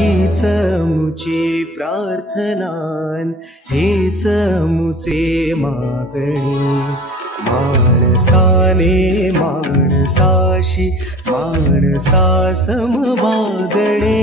हीच मुची प्रार्थनान हेच मुचे मागणे माणसाने माणसाशी माणसा समवागणे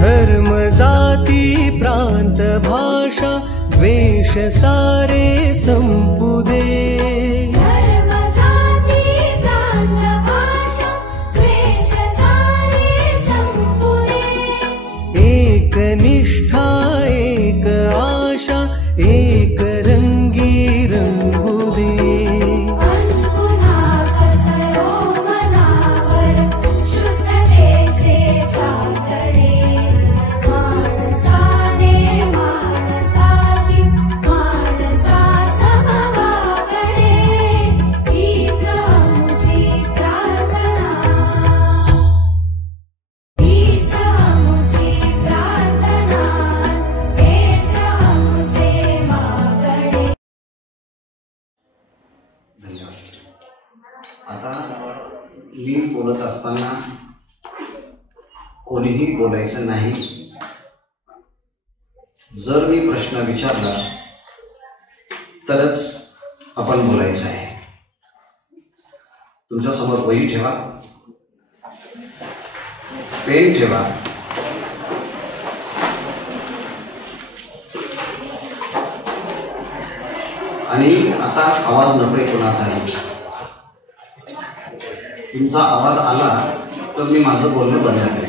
धर्म जाती प्रांत भाषा द्वेष सारे संपू दे धर्म जाती प्रांत भाषा द्वेष सारे संपू दे एक निष्ठा एक आशा एक रंगी रंगू दे पुन्हा पसरो मनावर शुद्धतेचे चाकणे माणसाने माणसाशी माणसा समवागणे हीच मुची प्रार्थना हीच मुची प्रार्थना हेच मुचे मागणे. धन्यवाद. आता मी बोलत असताना कोणीही बोलायचं नाही. जर मी प्रश्न विचारला तरच आपण बोलायचं आहे. तुमच्या समोर वही ठेवा, पेन ठेवा आणि आता आवाज नकोय कोणाचाही. तुमचा आवाज आला तर मी माझं बोलणं बंद करेन.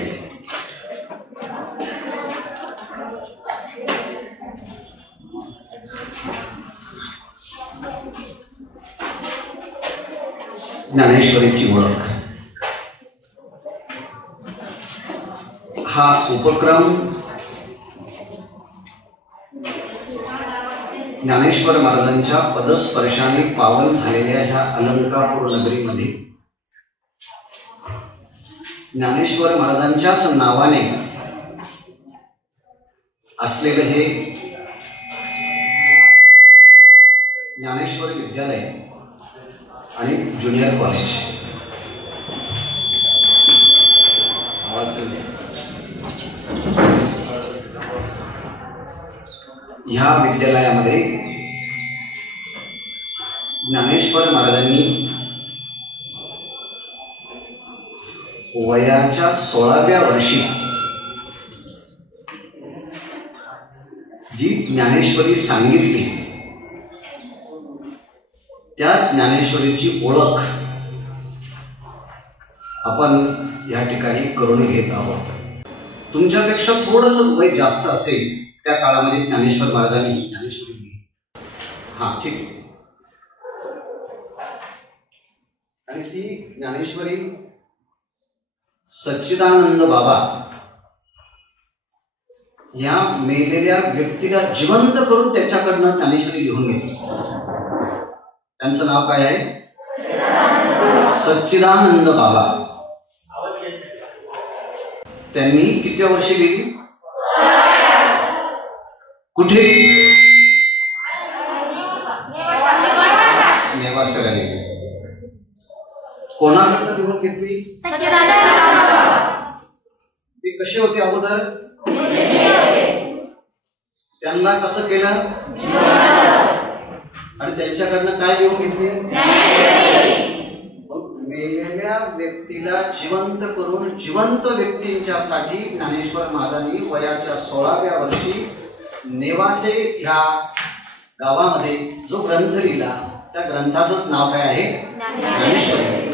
ज्ञानेश्वरीची ओळख हा उपक्रम ज्ञानेश्वर महाराजांच्या पदस्पर्शाने पावन झालेल्या ह्या अलंकापूर नगरीमध्ये ज्ञानेश्वर महाराजांच्याच नावाने असलेलं हे ज्ञानेश्वर विद्यालय आणि ज्युनियर कॉलेज. आवाज ह्या विद्यालयामध्ये ज्ञानेश्वर महाराजांनी वयाच्या 16व्या वर्षी जी ज्ञानेश्वरी सांगितली त्या ज्ञानेश्वरीची ओळख आपण या ठिकाणी करून घेत आहोत. तुमच्यापेक्षा थोडंसं वय जास्त असेल त्या काळामध्ये ज्ञानेश्वर महाराजांनी ज्ञानेश्वरी लिहिली. हा ठीक आहे. आणि ती ज्ञानेश्वरी सच्चिदानंद बाबा या मेलेल्या व्यक्तीला जिवंत करून त्याच्याकडनं ज्ञानेश्वरी लिहून घेतली. त्यांचं नाव काय आहे? सच्चिदानंद बाबा. त्यांनी किती वर्षी लिहिली? कुठे? नेवासेला लिहिली. कोणाकडनं लिहून घेतली? ती कशी होती अगोदर? त्यांना कसं केलं आणि त्यांच्याकडनं काय लिहून घेतली? मेलेल्या व्यक्तीला जिवंत करून जिवंत व्यक्तींच्या साठी ज्ञानेश्वर महाराजांनी वयाच्या 16व्या वर्षी नेवासे ह्या गावामध्ये जो ग्रंथ लिहिला त्या ग्रंथाचंच नाव काय आहे? ज्ञानेश्वरी.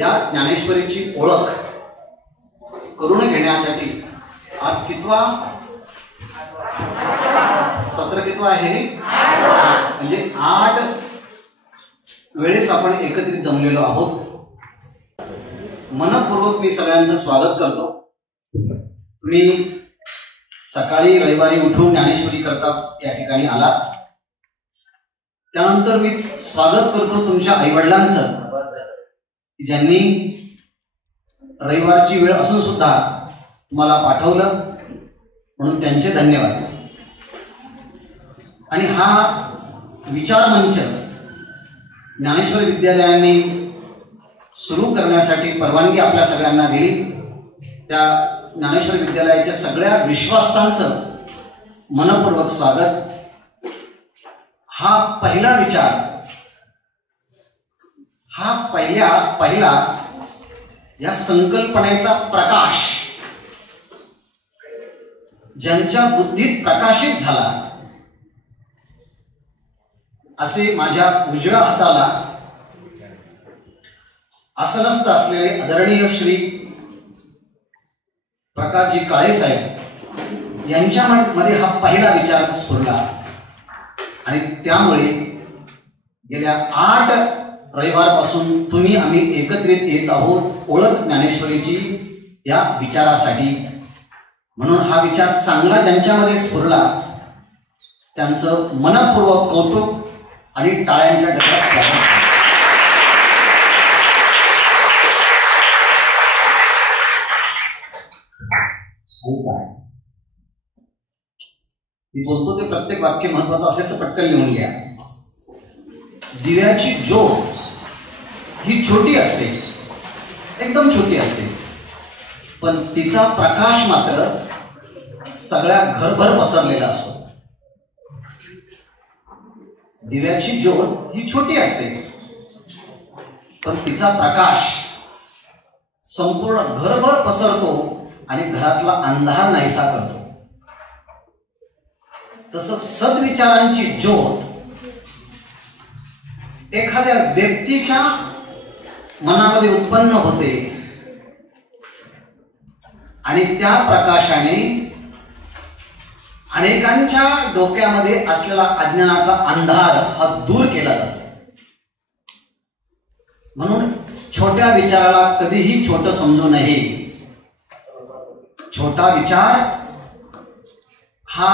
या ज्ञानेश्वरीची ओळख करून घेण्यासाठी आज कितवा सत्र किती आहे? म्हणजे 8 वेळेस आपण एकत्रित जमलेलो आहोत. मनपूर्वक मी सगळ्यांचं स्वागत करतो. तुम्ही सकाळी रविवारी उठून ज्ञानेश्वरी करता या ठिकाणी आलात. त्यानंतर मी स्वागत करतो तुमच्या आईवडिलांचं, ज्यांनी रविवारची वेळ असून सुद्धा तुम्हाला पाठवलं, म्हणून त्यांचे धन्यवाद. आणि हा विचार मंच ज्ञानेश्वर विद्यालयाने सुरू करण्यासाठी परवानगी आपल्या सगळ्यांना दिली. त्या ज्ञानेश्वर विद्यालयाच्या सगळ्या विश्वासांचं मनपूर्वक स्वागत. हा पहिला विचार, हा पहिला या संकल्पनेचा प्रकाश ज्यांच्या बुद्धीत प्रकाशित झाला, असे माझ्या उजव्या हाताला आसनस्थ असलेले आदरणीय श्री प्रकाशजी काळे साहेब यांच्या मध्ये हा पहिला विचार स्फुरला. आणि त्यामुळे गेल्या 8 रविवारपासून तुम्ही आम्ही एकत्रित येत आहोत ओळख ज्ञानेश्वरीची या विचारासाठी. म्हणून हा विचार चांगला ज्यांच्यामध्ये स्फुरला त्यांचं मनपूर्वक कौतुक आणि टाळ्यांच्या गजरात स्वागत. काय मी बोलतो ते प्रत्येक वाक्य महत्वाचं असेल तर पटकन लिहून घ्या. दिव्याची ज्योत ही छोटी असते, एकदम छोटी असते, पण तिचा प्रकाश मात्र सगळ्या घरभर पसरलेला असतो. दिव्याची ज्योत ही छोटी असते, पण तिचा प्रकाश संपूर्ण घरभर पसरतो आणि घरातला अंधार नाहीसा करतो. तसंच सद्विचारांची ज्योत एखाद्या व्यक्तीच्या मनामध्ये उत्पन्न होते आणि त्या प्रकाशाने अनेकांच्या डोक्यामध्ये असलेला अज्ञानाचा अंधार हा दूर केला जातो. म्हणून छोट्या विचाराला कधीही छोटं समजू नये. छोटा विचार हा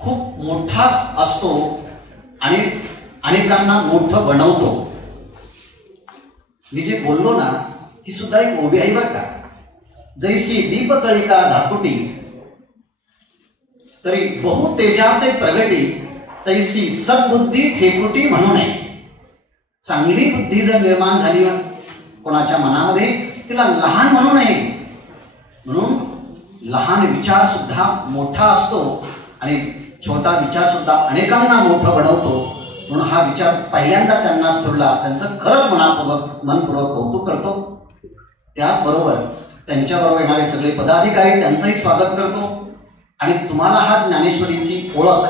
खूप मोठा असतो आणि अनेकांना मोठं बनवतो. मी जे बोललो ना, ही सुद्धा एक ओवी आहे बरं का. जैसी दीपकळिका धाकुटी तरी बहु तेजाते प्रगटी, तैसी सद्बुद्धी ठेकुटी म्हणू नये. चांगली बुद्धी जर निर्माण झाली कोणाच्या मनामध्ये, तिला लहान म्हणू नये. म्हणून लहान विचार सुद्धा मोठा असतो आणि छोटा विचार सुद्धा अनेकांना मोठं बनवतो. म्हणून हा विचार पहिल्यांदा त्यांना स्फुरला, त्यांचं खरंच मनपूर्वक कौतुक करतो. त्याचबरोबर त्यांच्याबरोबर येणारे सगळे पदाधिकारी त्यांचंही स्वागत करतो. आणि तुम्हाला हा ज्ञानेश्वरीची ओळख,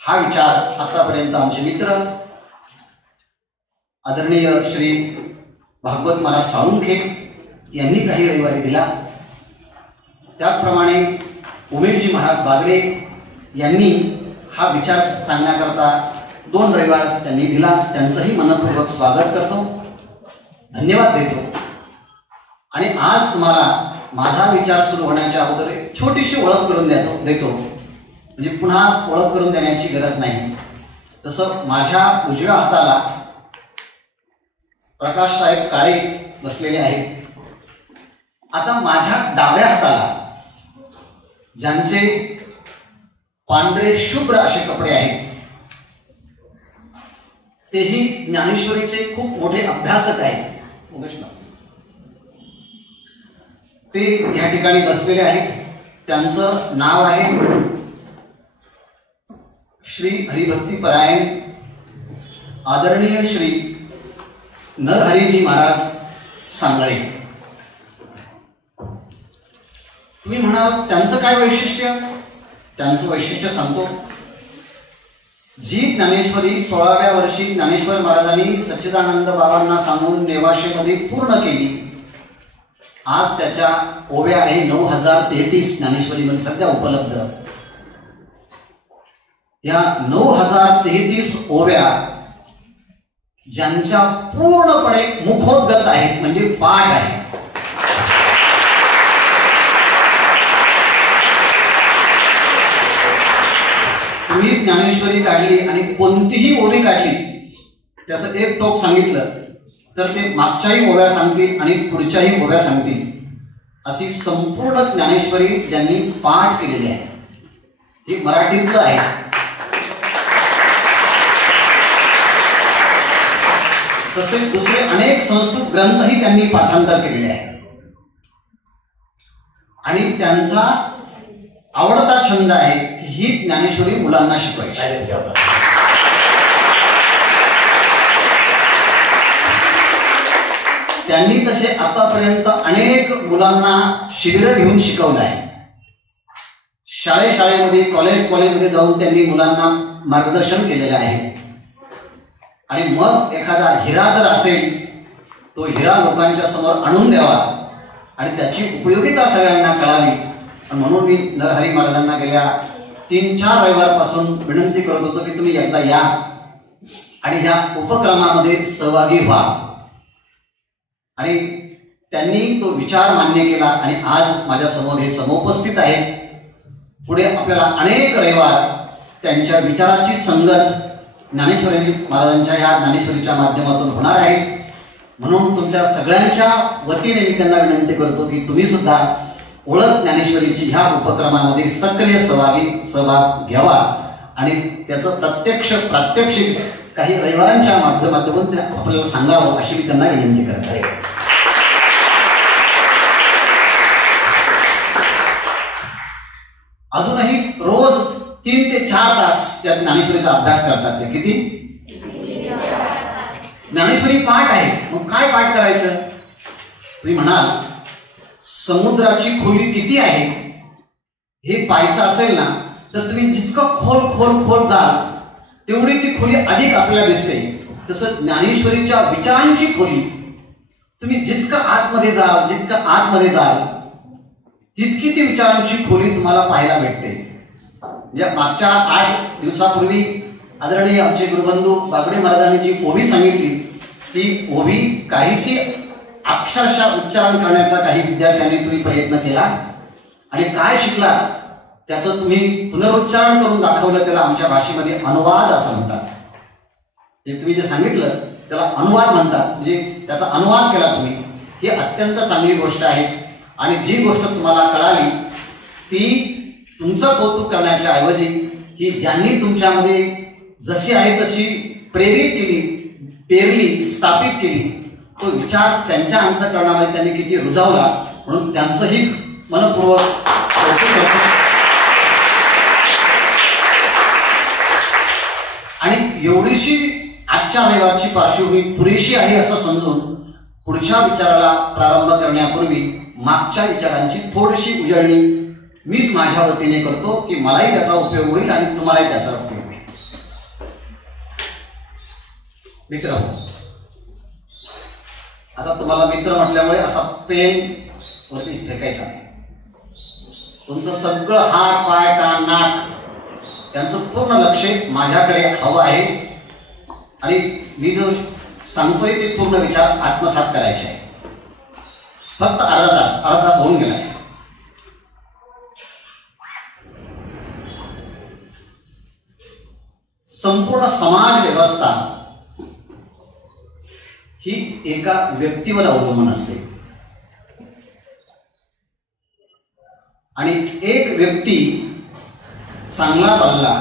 हा विचार आतापर्यंत आमचे मित्र आदरणीय श्री भागवत महाराज साळुंखे यांनी काही रविवारी दिला. त्याचप्रमाणे उमेशजी महाराज बागडे यांनी हा विचार सांगण्याकरता 2 रविवार त्यांनी दिला. त्यांचंही मनपूर्वक स्वागत करतो, धन्यवाद देतो. आणि आज तुम्हाला माझा विचार सुरू होण्याच्या अगोदर एक छोटीशी ओळख करून देतो. म्हणजे पुन्हा ओळख करून देण्याची गरज नाही. जसं माझ्या उजव्या हाताला प्रकाश साहेब काळे बसलेले आहेत, आता माझ्या डाव्या हाताला ज्यांचे पांढरे शुभ्र असे कपडे आहेत, तेही ज्ञानेश्वरीचे खूप मोठे अभ्यासक आहेत, ते या ठिकाणी बसलेले आहेत. त्यांचं नाव आहे श्री हरिभक्तीपरायण आदरणीय श्री नरहरीजी महाराज सांगळे. तुम्ही म्हणाल त्यांचं काय वैशिष्ट्य? त्यांचं वैशिष्ट्य सांगतो. जी ज्ञानेश्वरी 16व्या वर्षी ज्ञानेश्वर महाराजांनी सच्चिदानंद बाबांना सांगून नेवाशेमध्ये पूर्ण केली, आज त्याच्या ओव्या आहे 9033 ज्ञानेश्वरीमध्ये सध्या उपलब्ध. या 9033 ओव्या ज्यांच्या पूर्णपणे मुखोद्गत आहेत, म्हणजे पाठ आहे. तुम्ही ज्ञानेश्वरी काढली आणि कोणतीही ओवी काढली, त्याचं एक टोक सांगितलं तर ते मागच्याही ओव्या सांगतील आणि पुढच्याही ओव्या सांगतील. अशी संपूर्ण ज्ञानेश्वरी ज्यांनी पाठ केलेली आहे, ही मराठीतलं आहे. तसेच दुसरे अनेक संस्कृत ग्रंथही त्यांनी पाठांतर केलेले आहे. आणि त्यांचा आवडता छंद आहे की ही ज्ञानेश्वरी मुलांना शिकवायची. त्यांनी तसे आतापर्यंत अनेक मुलांना शिबिरं घेऊन शिकवलं आहे. शाळेमध्ये कॉलेजमध्ये जाऊन त्यांनी मुलांना मार्गदर्शन केलेलं आहे. आणि मग एखादा हिरा जर असेल, तो हिरा लोकांच्या समोर आणून द्यावा आणि त्याची उपयोगिता सगळ्यांना कळावी. म्हणून मी नरहरी महाराजांना गेल्या 3-4 रविवारपासून विनंती करत होतो की तुम्ही एकदा या आणि ह्या उपक्रमामध्ये सहभागी व्हा. आणि त्यांनी तो विचार मान्य केला आणि आज माझ्यासमोर हे समुपस्थित आहेत. पुढे आपल्याला अनेक रविवार त्यांच्या विचाराची संगत ज्ञानेश्वरी महाराजांच्या ह्या ज्ञानेश्वरीच्या माध्यमातून होणार आहे. म्हणून तुमच्या सगळ्यांच्या वतीने मी त्यांना विनंती करतो की तुम्ही सुद्धा ओळख ज्ञानेश्वरीची ह्या उपक्रमामध्ये सक्रिय सहभाग घ्यावा आणि त्याचं प्रात्यक्षिक काही रविवारांच्या माध्यमातून आपल्याला सांगावं अशी मी त्यांना विनंती करत आहे. अजूनही रोज 3 ते 4 तास त्या ज्ञानेश्वरीचा अभ्यास करतात. ते किती? ज्ञानेश्वरी पाठ आहे. मग काय पाठ करायचं? तुम्ही म्हणाल समुद्राची खोली किती आहे हे पाहायचं असेल ना, तर तुम्ही जितकं खोल जाल तेवढी ती खोली अधिक आपल्याला दिसते. तसं ज्ञानेश्वरीच्या विचारांची खोली तुम्ही जितकं आतमध्ये जाल तितकी ती विचारांची खोली तुम्हाला पाहायला भेटते. म्हणजे मागच्या 8 दिवसापूर्वी आदरणीय आमचे गुरुबंधू बागडे महाराजांनी जी ओवी सांगितली, ती ओवी काहीशी अक्षरशः उच्चारण करण्याचा काही विद्यार्थ्यांनी तुम्ही प्रयत्न केला आणि काय शिकला त्याचं तुम्ही पुनरुच्चारण करून दाखवलं. त्याला आमच्या भाषेमध्ये अनुवाद असं म्हणतात. म्हणजे तुम्ही जे सांगितलं त्याला अनुवाद म्हणतात. म्हणजे त्याचा अनुवाद केला तुम्ही, ही अत्यंत चांगली गोष्ट आहे. आणि जी गोष्ट तुम्हाला कळाली ती तुमचं कौतुक करण्याच्या ऐवजी ही ज्यांनी तुमच्यामध्ये जशी आहे तशी प्रेरित केली, पेरली, स्थापित केली, तो विचार त्यांच्या अंतःकरणामध्ये त्यांनी किती रुजवला, म्हणून त्यांचंही मनपूर्वक कौतुक करतो. आणि एवढीशी आजच्या रविवारची पार्श्वभूमी पुरेशी आहे असं समजून पुढच्या विचाराला प्रारंभ करण्यापूर्वी मागच्या विचारांची थोडीशी उजळणी मीच माझ्या वतीने करतो की मलाही त्याचा उपयोग होईल आणि तुम्हालाही त्याचा उपयोग होईल. मित्र, आता तुम्हाला मित्र म्हटल्यामुळे असा पेन वरती फेकायचा नाही. तुमचं सगळं हात, पाय, कान, नाक त्यांचं पूर्ण लक्ष माझ्याकडे हवं आहे आणि मी जो सांगतोय ते पूर्ण विचार आत्मसात करायचे आहे. फक्त अर्धा तास होऊन गेला. संपूर्ण समाज व्यवस्था ही एका व्यक्तीवर अवलंबून असते आणि एक व्यक्ती चांगला बनला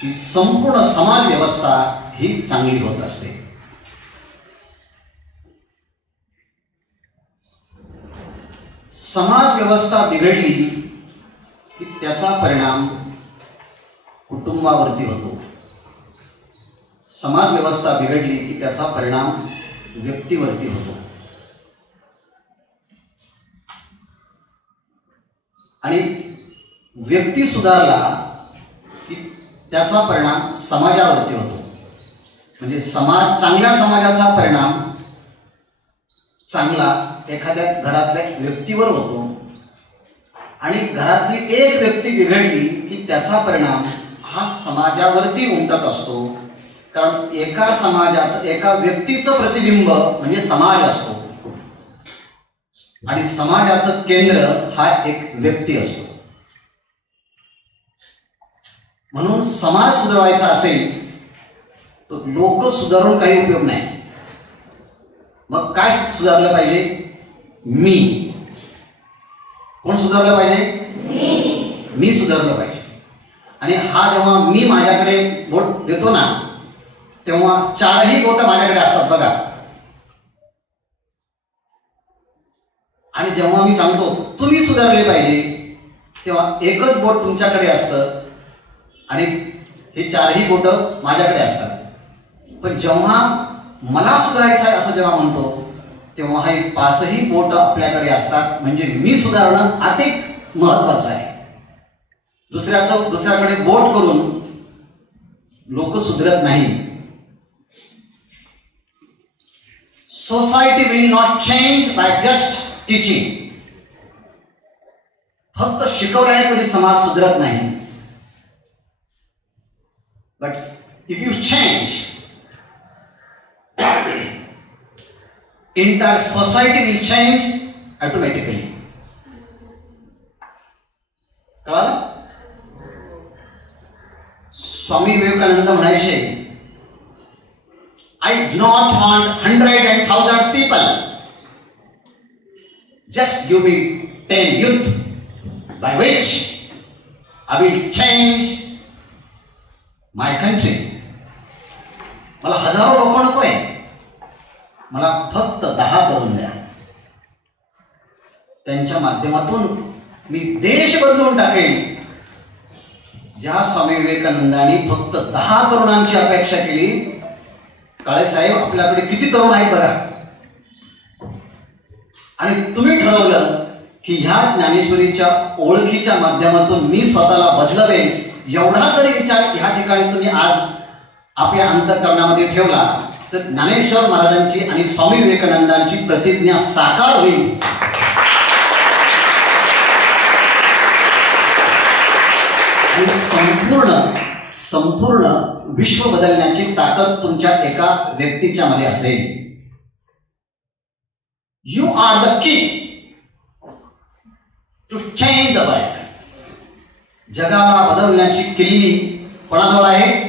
की संपूर्ण समाज व्यवस्था ही चांगली होत असते. समाज व्यवस्था बिघडली की त्याचा परिणाम कुटुंबावरती होतो. समाज व्यवस्था बिघडली की त्याचा परिणाम व्यक्तीवरती होतो. आणि व्यक्ती सुधारला की त्याचा परिणाम समाजावरती होतो. म्हणजे चांगल्या समाजाचा परिणाम चांगला एखाद्या घरातल्या व्यक्तीवर होतो आणि घरातली एक व्यक्ती बिघडली की त्याचा परिणाम हा समाजावरती उमटत असतो. कारण एका समाजाचं, एका व्यक्तीचं प्रतिबिंब म्हणजे समाज असतो आणि समाजाचं केंद्र हा एक व्यक्ती असतो. म्हणून समाज सुधारायचा असेल तर लोक सुधारून काही उपयोग नाही. मग काय सुधारलं पाहिजे? मी. कोण सुधारलं पाहिजे? मी सुधारलं पाहिजे. आणि हा जेव्हा मी माझ्याकडे बोट देतो ना, तेव्हा चारही बोट माझ्याकडे असतात बघा. आणि जेव्हा मी सांगतो तुम्ही सुधारले पाहिजे, तेव्हा एकच बोट तुमच्याकडे असतं आणि हे चारही बोट माझ्याकडे असतात. पण जेव्हा मला सुधारायचं आहे असं जेव्हा म्हणतो, तेव्हा हे पाचही बोट आपल्याकडे असतात. म्हणजे मी सुधारणं अधिक महत्वाचं आहे. दुसऱ्याकडे बोट करून लोक सुधरत नाही. Society will not change by just teaching. फक्त शिकवल्याने कधी समाज सुधरत नाही. But if you change, entire society will change automatically. कळालं? स्वामी विवेकानंद म्हणायचे, I do not want 100 and thousands people. Just give me 10 youth by which I will change my country. मला हजारो लोक नकोय, मला फक्त 10 तरुण द्या. त्यांच्या माध्यमातून मी देश बदलून टाकेन. ज्या स्वामी विवेकानंदांनी फक्त 10 तरुणांची अपेक्षा केली. काळेसाहेब, आपल्याकडे किती तरुण आहेत बघा. आणि तुम्ही ठरवलं की ह्या ज्ञानेश्वरीच्या ओळखीच्या माध्यमातून मी स्वतःला बदलवेन. एवढा जरी विचार ह्या ठिकाणी तुम्ही आज आपल्या अंतःकरणामध्ये ठेवला तर ज्ञानेश्वर महाराजांची आणि स्वामी विवेकानंदांची प्रतिज्ञा साकार होईल. आणि संपूर्ण विश्व बदलण्याची ताकद तुमच्या एका व्यक्तीच्या मध्ये असेल. You are the key to change the world. जगाला बदलण्याची किल्ली कोणाजवळ आहे?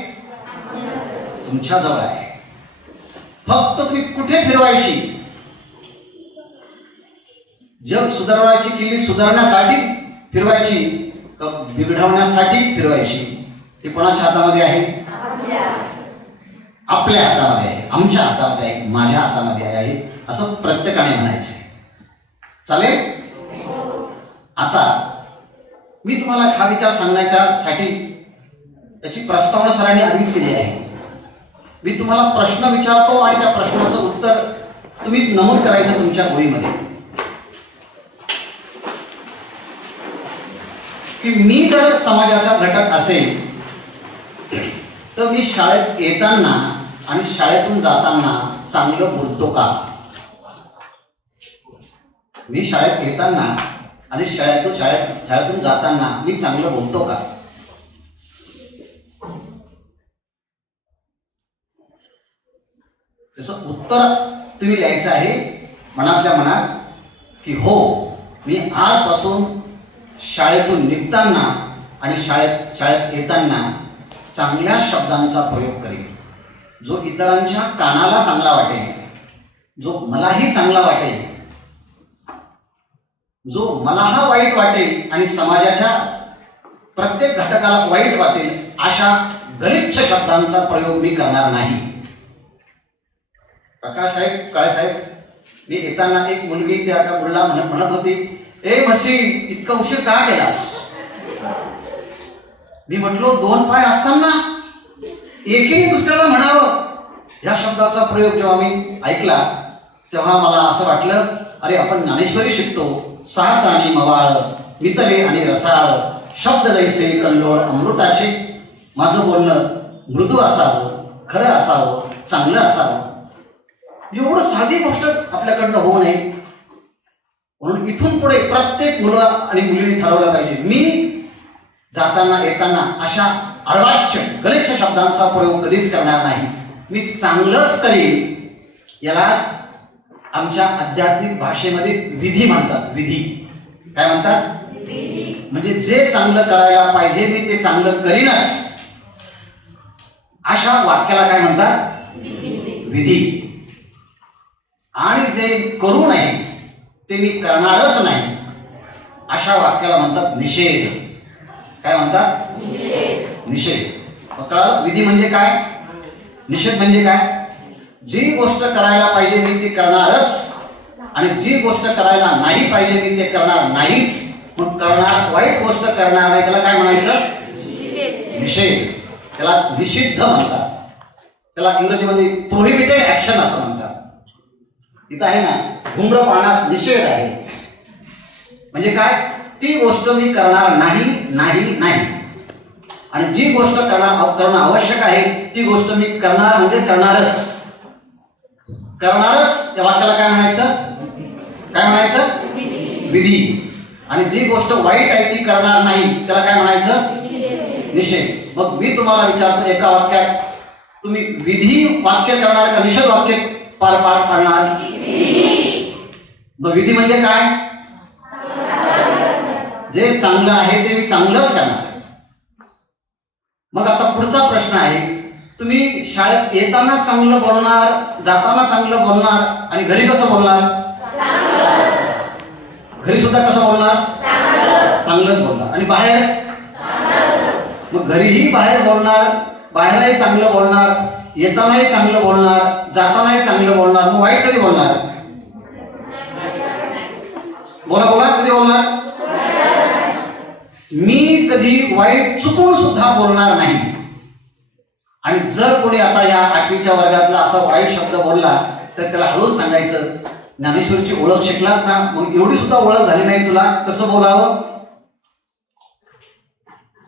तुमच्याजवळ आहे. फक्त तुम्ही कुठे फिरवायची? जग सुधारवायची किल्ली सुधारण्यासाठी फिरवायची का बिघडवण्यासाठी फिरवायची? ही कोणाच्या हातामध्ये आहे? आपल्या हातामध्ये आहे, आमच्या हातामध्ये आहे, माझ्या हातामध्ये आहे, असं प्रत्येकाने म्हणायचं. चालेल? आता मी तुम्हाला हा विचार सांगण्यासाठी त्याची प्रस्तावना सरांनी आधीच केली आहे. मी तुम्हाला प्रश्न विचारतो आणि त्या प्रश्नाचं उत्तर तुम्हीच नमूद करायचं तुमच्या वहीमध्ये. की मी जर समाजाचा घटक असेल तर मी शाळेत येताना आणि शाळेतून जाताना चांगलं बोलतो का? मी शाळेत येताना आणि शाळेतून जाताना मी चांगलं बोलतो का? त्याचं उत्तर तुम्ही लिहायचं आहे मनातल्या मनात की हो, मी आजपासून शाळेतून निघताना आणि शाळेत येताना चांगल्या शब्दांचा प्रयोग करेल, जो इतरांच्या कानाला चांगला वाटेल, जो मलाही चांगला वाटेल, जो मलाहा वाईट वाटेल आणि समाजाच्या प्रत्येक घटकाला वाईट वाटेल अशा गलिच्छ शब्दांचा प्रयोग मी करणार नाही. प्रकाश साहेब, काळे साहेब, मी येताना एक मुलगी त्या मुलाला म्हणत होती, ए म्हशी, इतका उशीर का केलास? मी म्हटलो, 2 पाय असताना एकीने दुसऱ्याला म्हणावं. या शब्दाचा प्रयोग जेव्हा मी ऐकला तेव्हा मला असं वाटलं, अरे आपण ज्ञानेश्वरी शिकतो. साच आणि मवाळ, मितले आणि रसाळ, शब्द जैसे कल्लोळ अमृताचे. माझं बोलणं मृदू असावं, खरं असावं, चांगलं असावं. एवढं साधी गोष्ट आपल्याकडनं होऊ नये म्हणून इथून पुढे प्रत्येक मुलं आणि मुलींनी ठरवलं पाहिजे, मी जाताना येताना अशा अर्वाच्य गलिच्छ शब्दांचा प्रयोग कधीच करणार नाही. मी चांगलंच करीन. यालाच आमच्या आध्यात्मिक भाषेमध्ये विधी म्हणतात. विधी काय म्हणतात? म्हणजे जे चांगलं करायला पाहिजे मी ते चांगलं करीनच, अशा वाक्याला काय म्हणतात? विधी. आणि जे करू नये ते मी करणारच नाही, अशा वाक्याला म्हणतात निषेध. काय म्हणतात? निषेध. कळालं? विधी म्हणजे काय, निषेध म्हणजे काय? जी गोष्ट करायला पाहिजे मी ती करणारच, आणि जी गोष्ट करायला नाही पाहिजे मी ते करणार नाहीच. मग करणार, वाईट गोष्ट करणार नाही त्याला काय म्हणायचं? निषेध. त्याला निषिद्ध म्हणतात. त्याला इंग्रजीमध्ये प्रोहिबिटेड ऍक्शन असं म्हणतात. इथं आहे ना, धूम्रपानास निषेध आहे. म्हणजे काय? ती गोष्ट मी करणार नाही नाही नाही, आणि जी गोष्ट करणं आवश्यक आहे ती गोष्ट मी करणार म्हणजे करणारच. करणारच त्या वाक्याला काय म्हणायचं? काय म्हणायचं? विधी. आणि जी गोष्ट वाईट आहे ती करणार नाही त्याला काय म्हणायचं? निषेध. मग मी तुम्हाला विचारतो, एका वाक्यात तुम्ही विधी वाक्य करणार का निषेध वाक्य पार पाडणार? विधी म्हणजे काय? जे चांगलं आहे ते मी चांगलंच करणार. मग आता पुढचा प्रश्न आहे, तुम्ही शाळेत येताना चांगलं बोलणार, जाताना चांगलं बोलणार, आणि घरी कसं बोलणार? घरी सुद्धा कसं बोलणार? चांगलंच बोलणार. आणि बाहेर? मग घरीही बाहेर बोलणार, बाहेरही चांगलं बोलणार, येतानाही चांगलं बोलणार, जातानाही चांगलं बोलणार. मग वाईट कधी बोलणार? बोला बोला, कधी बोलणार? मी कधी वाईट चुकून सुद्धा बोलणार नाही. आणि जर कोणी आता या 8वीच्या वर्गातला असा वाईट शब्द बोलला तर त्याला हळूच सांगायचं, ज्ञानेश्वरीची ओळख शिकलात ना, मग एवढी सुद्धा ओळख झाली नाही तुला, कसं बोलावं?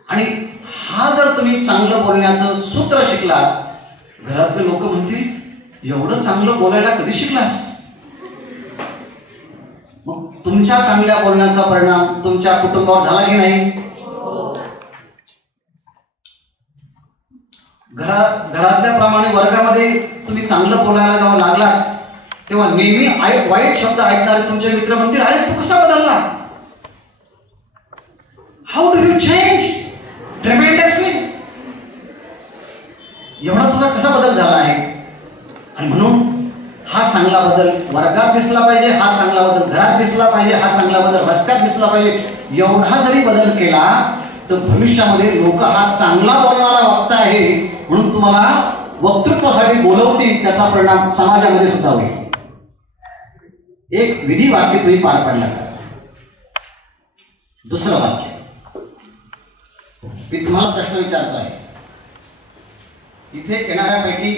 आणि हा जर तुम्ही चांगलं बोलण्याचं सूत्र शिकलात, घरातले लोक म्हणतील एवढं चांगलं बोलायला कधी शिकलास? मग तुमच्या चांगल्या बोलण्याचा परिणाम तुमच्या कुटुंबावर झाला की नाही? घरातल्या प्रमाणे वर्गामध्ये तुम्ही चांगलं बोलायला जेव्हा लागला तेव्हा नेहमी वाईट शब्द ऐकणारे तुमचे मित्र म्हणतील, अरे तू कसा बदलला? How do you change tremendously? एवढा तुझा कसा बदल झाला आहे? आणि म्हणून हा चांगला बदल वर्गात दिसला पाहिजे, हा चांगला बदल घरात दिसला पाहिजे, हा चांगला बदल रस्त्यात दिसला पाहिजे. एवढा जरी बदल केला तर भविष्यामध्ये लोक हा चांगला बोलणारा वक्ता आहे म्हणून तुम्हाला वक्तृत्वासाठी बोलवतील, त्याचा परिणाम समाजामध्ये सुद्धा होईल. एक विधी वाक्य तुम्ही पार पाडला तर. दुसरं वाक्य मी तुम्हाला प्रश्न विचारतो आहे, इथे येणाऱ्यापैकी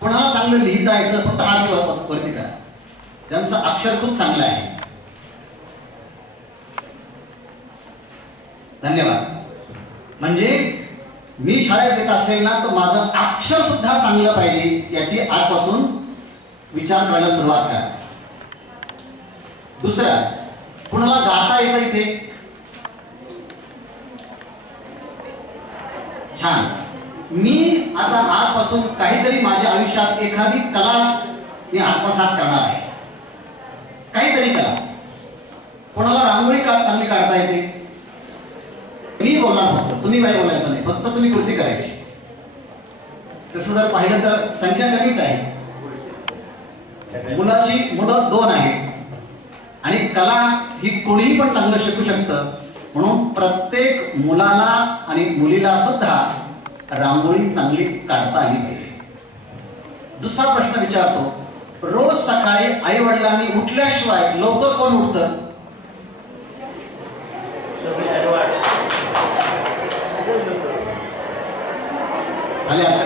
कोणाला चांगलं लिहिता येतं? फक्त हात वरती करा ज्यांचं अक्षर खूप चांगलं आहे. धन्यवाद. म्हणजे मी शाळेत येत असेल ना तर माझं अक्षर सुद्धा चांगलं पाहिजे याची आजपासून विचार करायला सुरुवात करा. दुसरं, कुणाला गाता येतं इथे? छान. मी आता आजपासून काहीतरी माझ्या आयुष्यात एखादी कला मी आत्मसात करणार आहे. काहीतरी कला. कोणाला रांगोळी चांगली काढता येते? मी बोलणार फक्त, तुम्ही काय बोलायचं नाही, फक्त तुम्ही कृती करायची. तसं जर पाहिलं तर संख्या कमीच आहे. मुलं 2 आहेत आणि कला ही कोणीही पण चांगलं शिकू शकतं. म्हणून प्रत्येक मुलाला आणि मुलीला सुद्धा रांगोळी चांगली काढता आली पाहिजे. दुसरा प्रश्न विचारतो, रोज सकाळी आई वडिलांनी उठल्याशिवाय लवकर कोण उठतं?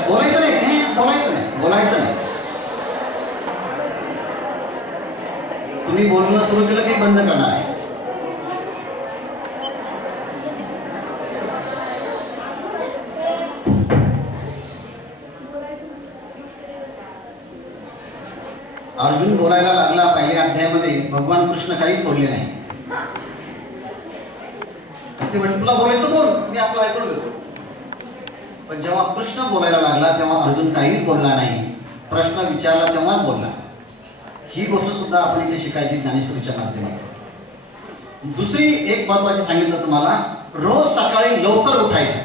बोलायचं नाही, बोलायचं नाही. तुम्ही बोलणं सुरू केलं की बंद करणार आहे. अर्जुन बोलायला लागला पहिल्या अध्यायामध्ये, भगवान कृष्ण काहीच बोलले नाही. ते म्हणजे तुला बोलायचं बोल, मी आपलं ऐकून घेतो. पण जेव्हा कृष्ण बोलायला लागला तेव्हा अर्जुन काहीच बोलला नाही. प्रश्न विचारला तेव्हाच बोलला. ही गोष्ट सुद्धा आपण इथे शिकायची ज्ञानेश्वरीच्या माध्यमातून. दुसरी एक महत्वाची सांगितलं तुम्हाला, रोज सकाळी लवकर उठायचं.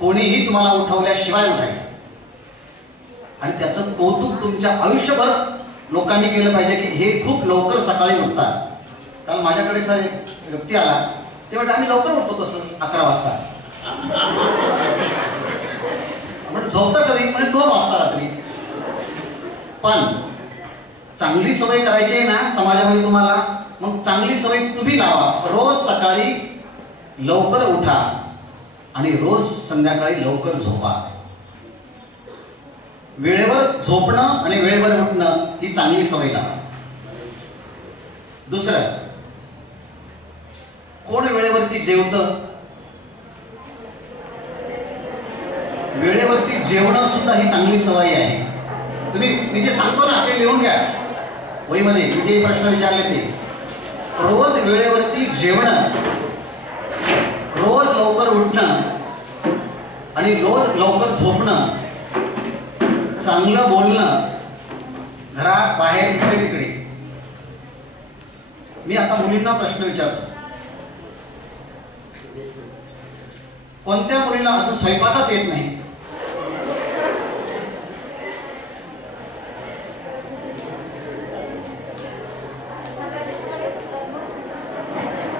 कोणीही तुम्हाला उठवल्याशिवाय उठायचं. आणि त्याचं कौतुक तुमच्या आयुष्यभर लोकांनी केलं पाहिजे की हे खूप लवकर सकाळी उठतात. काल माझ्याकडे सर एक व्यक्ती आला, ते म्हणजे आम्ही लवकर उठतो तसंच 11 वाजता. म्हणजे झोपता कधी? म्हणजे 2 वाजता रात्री. पण चांगली सवय करायची आहे ना समाजामध्ये तुम्हाला, मग चांगली सवय तुम्ही लावा. रोज सकाळी लवकर उठा आणि रोज संध्याकाळी लवकर झोपा. वेळेवर झोपणं आणि वेळेवर उठणं ही चांगली सवय लावा. दुसरं, कोण वेळेवरती जेवतं? वेळेवरती जेवणं सुद्धा ही चांगली सवय आहे. तुम्ही मी जे सांगतो ना ते लिहून घ्या वहीमध्ये. मी जे प्रश्न विचारले ते, रोज वेळेवरती जेवणं, रोज लवकर उठणं आणि रोज लवकर झोपणं, चांगलं बोलणं घरात बाहेर इकडे तिकडे. मी आता मुलींना प्रश्न विचारतो, कोणत्या मुलीला अजून स्वयंपाकच येत नाही?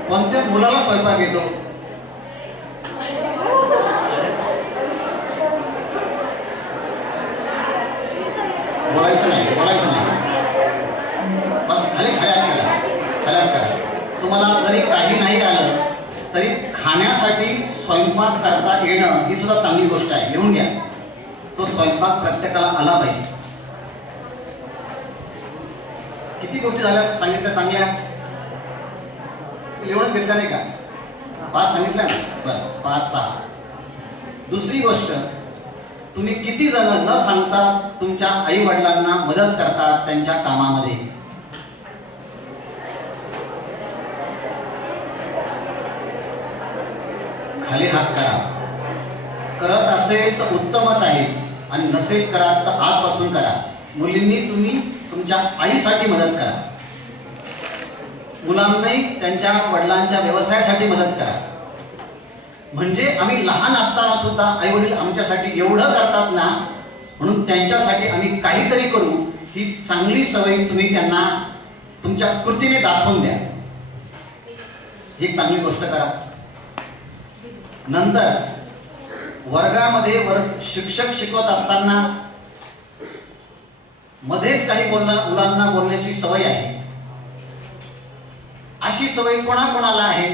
कोणत्या मुलाला स्वयंपाक येतो? बोलायचं नाही, बोलायचं नाही. बस खाली खल्यात करा. तुम्हाला जरी काही नाही आलं तरी खाण्यासाठी स्वयंपाक करता येणं ही सुद्धा चांगली गोष्ट आहे. लिहून घ्या. तो स्वयंपाक प्रत्येकाला आला पाहिजे. किती गोष्टी झाल्या सांगितल्या चांगल्या? लिहूनच घेतल्या नाही का? 5 सांगितल्या ना? बरं, 5-6. दुसरी गोष्ट, तुम्ही किती जण न सांगता तुमच्या आई वडिलांना मदत करतात त्यांच्या कामामध्ये? खाली हात करा. करत असेल तर उत्तमच आहे आणि नसेल करा तर आजपासून करा. मुलींनी तुम्ही तुमच्या आईसाठी मदत करा. मुलांनी त्यांच्या वडिलांच्या व्यवसायासाठी मदत करा. म्हणजे आम्ही लहान असताना सुद्धा आई वडील आमच्यासाठी एवढं करतात ना, म्हणून त्यांच्यासाठी आम्ही काहीतरी करू. ही चांगली सवय तुम्ही त्यांना तुमच्या कृतीने दाखवून द्या. ही चांगली गोष्ट करा. नंतर वर्गामध्ये शिक्षक शिकवत असताना मध्येच काही मुलांना बोलण्याची सवय आहे. अशी सवय कोणाकोणाला आहे?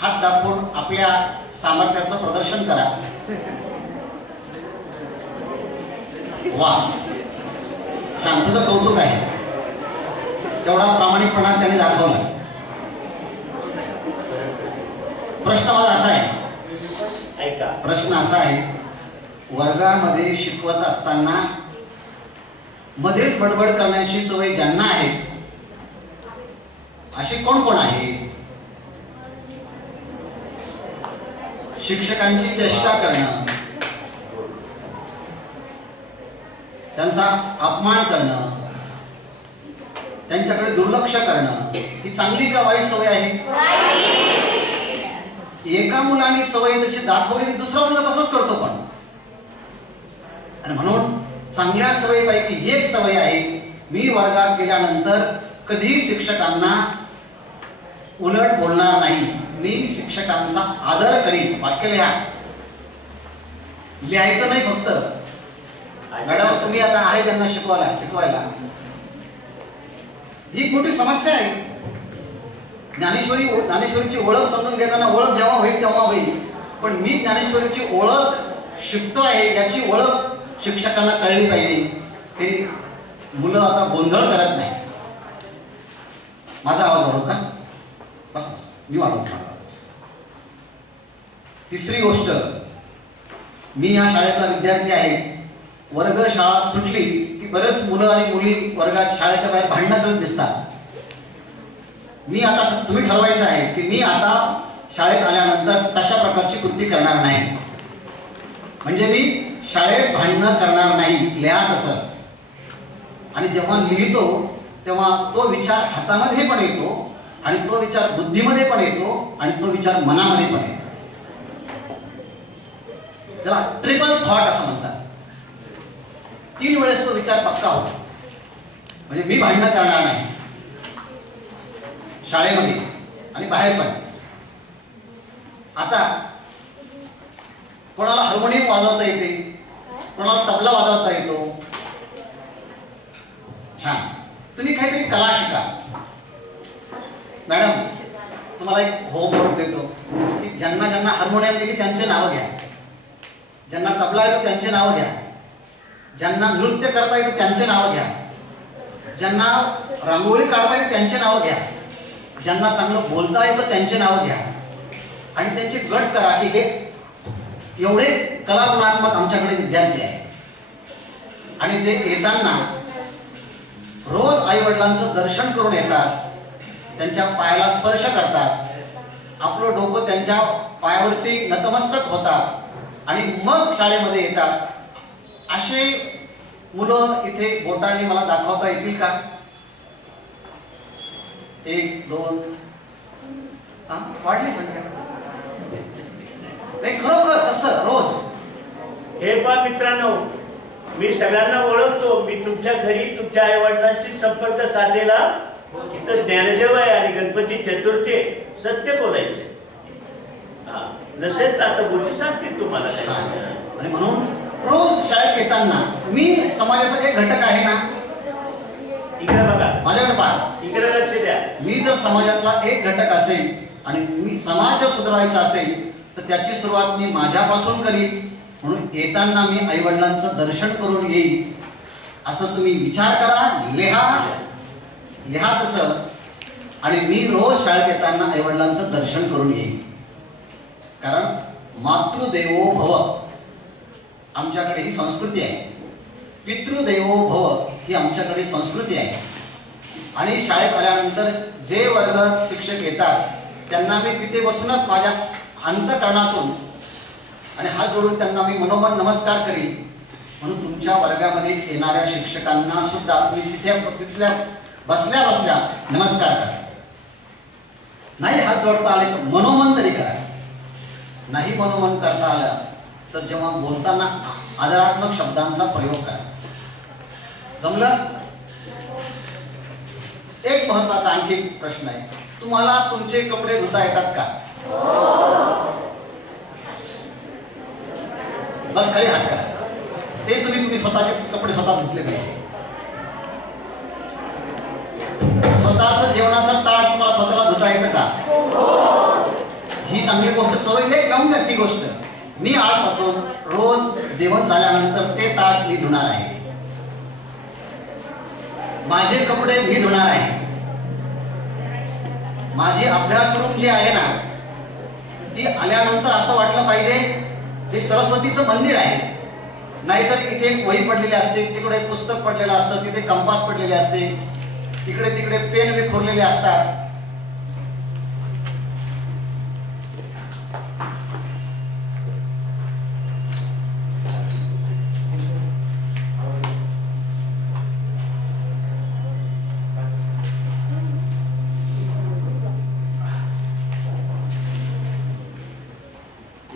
हात दाखवून आपल्या सामर्थ्याचं प्रदर्शन करा. वा, छान, तुझं कौतुक आहे. तेवढा प्रामाणिकपणा त्यांनी दाखवला. प्रश्न माझा असा आहे, प्रश्न असा आहे, वर्गामध्ये शिकवत असताना मध्येच बडबड करण्याची सवय ज्यांना आहे अशी कोण कोण आहे? शिक्षकांची चेष्टा करणं, त्यांचा अपमान करणं, त्यांच्याकडे दुर्लक्ष करणं ही चांगली का वाईट सवय आहे? एका मुलाने सवय तशी दाखवली की दुसरा मुलगा तसंच करतो. पण आणि म्हणून चांगल्या सवयीपैकी एक सवय आहे, मी वर्गात गेल्यानंतर कधी शिक्षकांना उलट बोलणार नाही. मी शिक्षकांचा आदर करीन. वाक्य लिहा. लिहायचं नाही फक्त. मॅडम तुम्ही आता आहे त्यांना शिकवायला. ही मोठी समस्या आहे. ज्ञानेश्वरीची ओळख समजून घेताना ओळख जेव्हा होईल तेव्हा होईल, पण मी ज्ञानेश्वरीची ओळख शिकतो आहे याची ओळख शिक्षकांना कळली पाहिजे. तरी मुलं आता गोंधळ करत नाही. माझा आवाज वाढवत का? बस मी वाढवतो. तिसरी गोष्ट, मी या शाळेतला विद्यार्थी आहे. वर्ग शाळा सुटली की बरेच मुलं आणि मुली वर्गात शाळेच्या बाहेर भांडणं करत दिसतात. मी आता तुम्ही ठरवायचं आहे की मी आता शाळेत आल्यानंतर तशा प्रकारची कृती करणार नाही. म्हणजे मी शाळेत भांडणं करणार नाही, लिहा तसं. आणि जेव्हा लिहितो तेव्हा तो विचार हातामध्ये पण येतो आणि तो विचार बुद्धीमध्ये पण येतो आणि तो विचार मनामध्ये पण येतो. त्याला ट्रिपल थॉट असं म्हणतात. 3 वेळेस तो विचार पक्का होतो. म्हणजे मी भांडणं करणार नाही शाळेमध्ये आणि बाहेर पण. आता कोणाला हार्मोनियम वाजवता येते, कोणाला तबला वाजवता येतो. छान. तुम्ही काहीतरी कला शिका. मॅडम तुम्हाला एक होमवर्क देतो की ज्यांना ज्यांना हार्मोनियम येते त्यांचे नावं घ्या, ज्यांना तबला येतो त्यांचे नावं घ्या, ज्यांना नृत्य करता येतं त्यांचे नावं घ्या, ज्यांना रांगोळी काढता येते त्यांचे नावं घ्या, ज्यांना चांगलं बोलता येतं त्यांचे नावं घ्या आणि त्यांचे गट करा की हे एवढे कलागुणात्मक आमच्याकडे विद्यार्थी आहे. आणि जे येताना रोज आई वडिलांचं दर्शन करून येतात, त्यांच्या पायाला स्पर्श करतात, आपलं डोकं त्यांच्या पायावरती नतमस्तक होतात आणि मग शाळेमध्ये येतात, असे मुलं इथे बोटाने मला दाखवता येतील का? 1 2 वाढली संख्या नाही. खरोखर तसं रोज. हे पहा मित्रांनो, मी सगळ्यांना ओळखतो. मी तुमच्या घरी तुमच्या आई वडिलांशी संपर्क साधलेला. इथं ज्ञानदेव आहे आणि गणपती चतुर्थी आहे. सत्य बोलायचे. नसेल तर आता गुरुजी सांगतील तुम्हाला. आणि म्हणून रोज शाळेत येताना मी समाजाचा एक घटक आहे ना. इकडे बघा, माझ्याकडे पहा, इकडे लक्ष द्या. मी जर समाजातला एक घटक असेल आणि मी समाज सुधारायचा असेल तर त्याची सुरुवात मी माझ्यापासून करीन. म्हणून येताना मी आई वडिलांचं दर्शन करून येईल असं तुम्ही विचार करा, लिहा तसं. आणि मी रोज शाळेत येताना आई वडिलांचं दर्शन करून येईल. कारण मातृदेवो भव आमच्याकडे ही संस्कृती आहे, पितृदेवो भव ही आमच्याकडे संस्कृती आहे. आणि शाळेत आल्यानंतर जे वर्गात शिक्षक येतात त्यांना मी तिथे बसूनच माझ्या अंतःकरणातून आणि हात जोडून त्यांना मी मनोमन नमस्कार करीन. म्हणून तुमच्या वर्गामध्ये येणाऱ्या शिक्षकांना सुद्धा तुम्ही तिथल्या बसल्या नमस्कार करा. नाही हात जोडता आले तर मनोमन तरी करा. नाही मनोमन करता आलं तर जेव्हा बोलताना आदरात्मक शब्दांचा प्रयोग करा. जमलं? एक महत्वाचा आणखी प्रश्न आहे. तुम्हाला तुमचे कपडे धुता येतात का? बस खाली हात करा. ते तुम्ही स्वतःचे कपडे स्वतः धुतले पाहिजे. स्वतःचं जेवणाचं ताट तुम्हाला स्वतःला धुता येतं का? ही चांगली गोष्ट, सवय एक लावून द्या ती गोष्ट. मी आजपासून रोज जेवण झाल्यानंतर ते ताट मी धुणार आहे. माझे कपडे मी धुणार आहे. माझी अभ्यास रूम जी आहे ना ती आल्यानंतर असं वाटलं पाहिजे हे सरस्वतीचं मंदिर आहे. नाहीतर इथे एक वही पडलेली असते, तिकडे एक पुस्तक पडलेलं असतं, तिथे कंपास पडलेले असते, इकडे तिकडे पेन विखुरलेले असतात.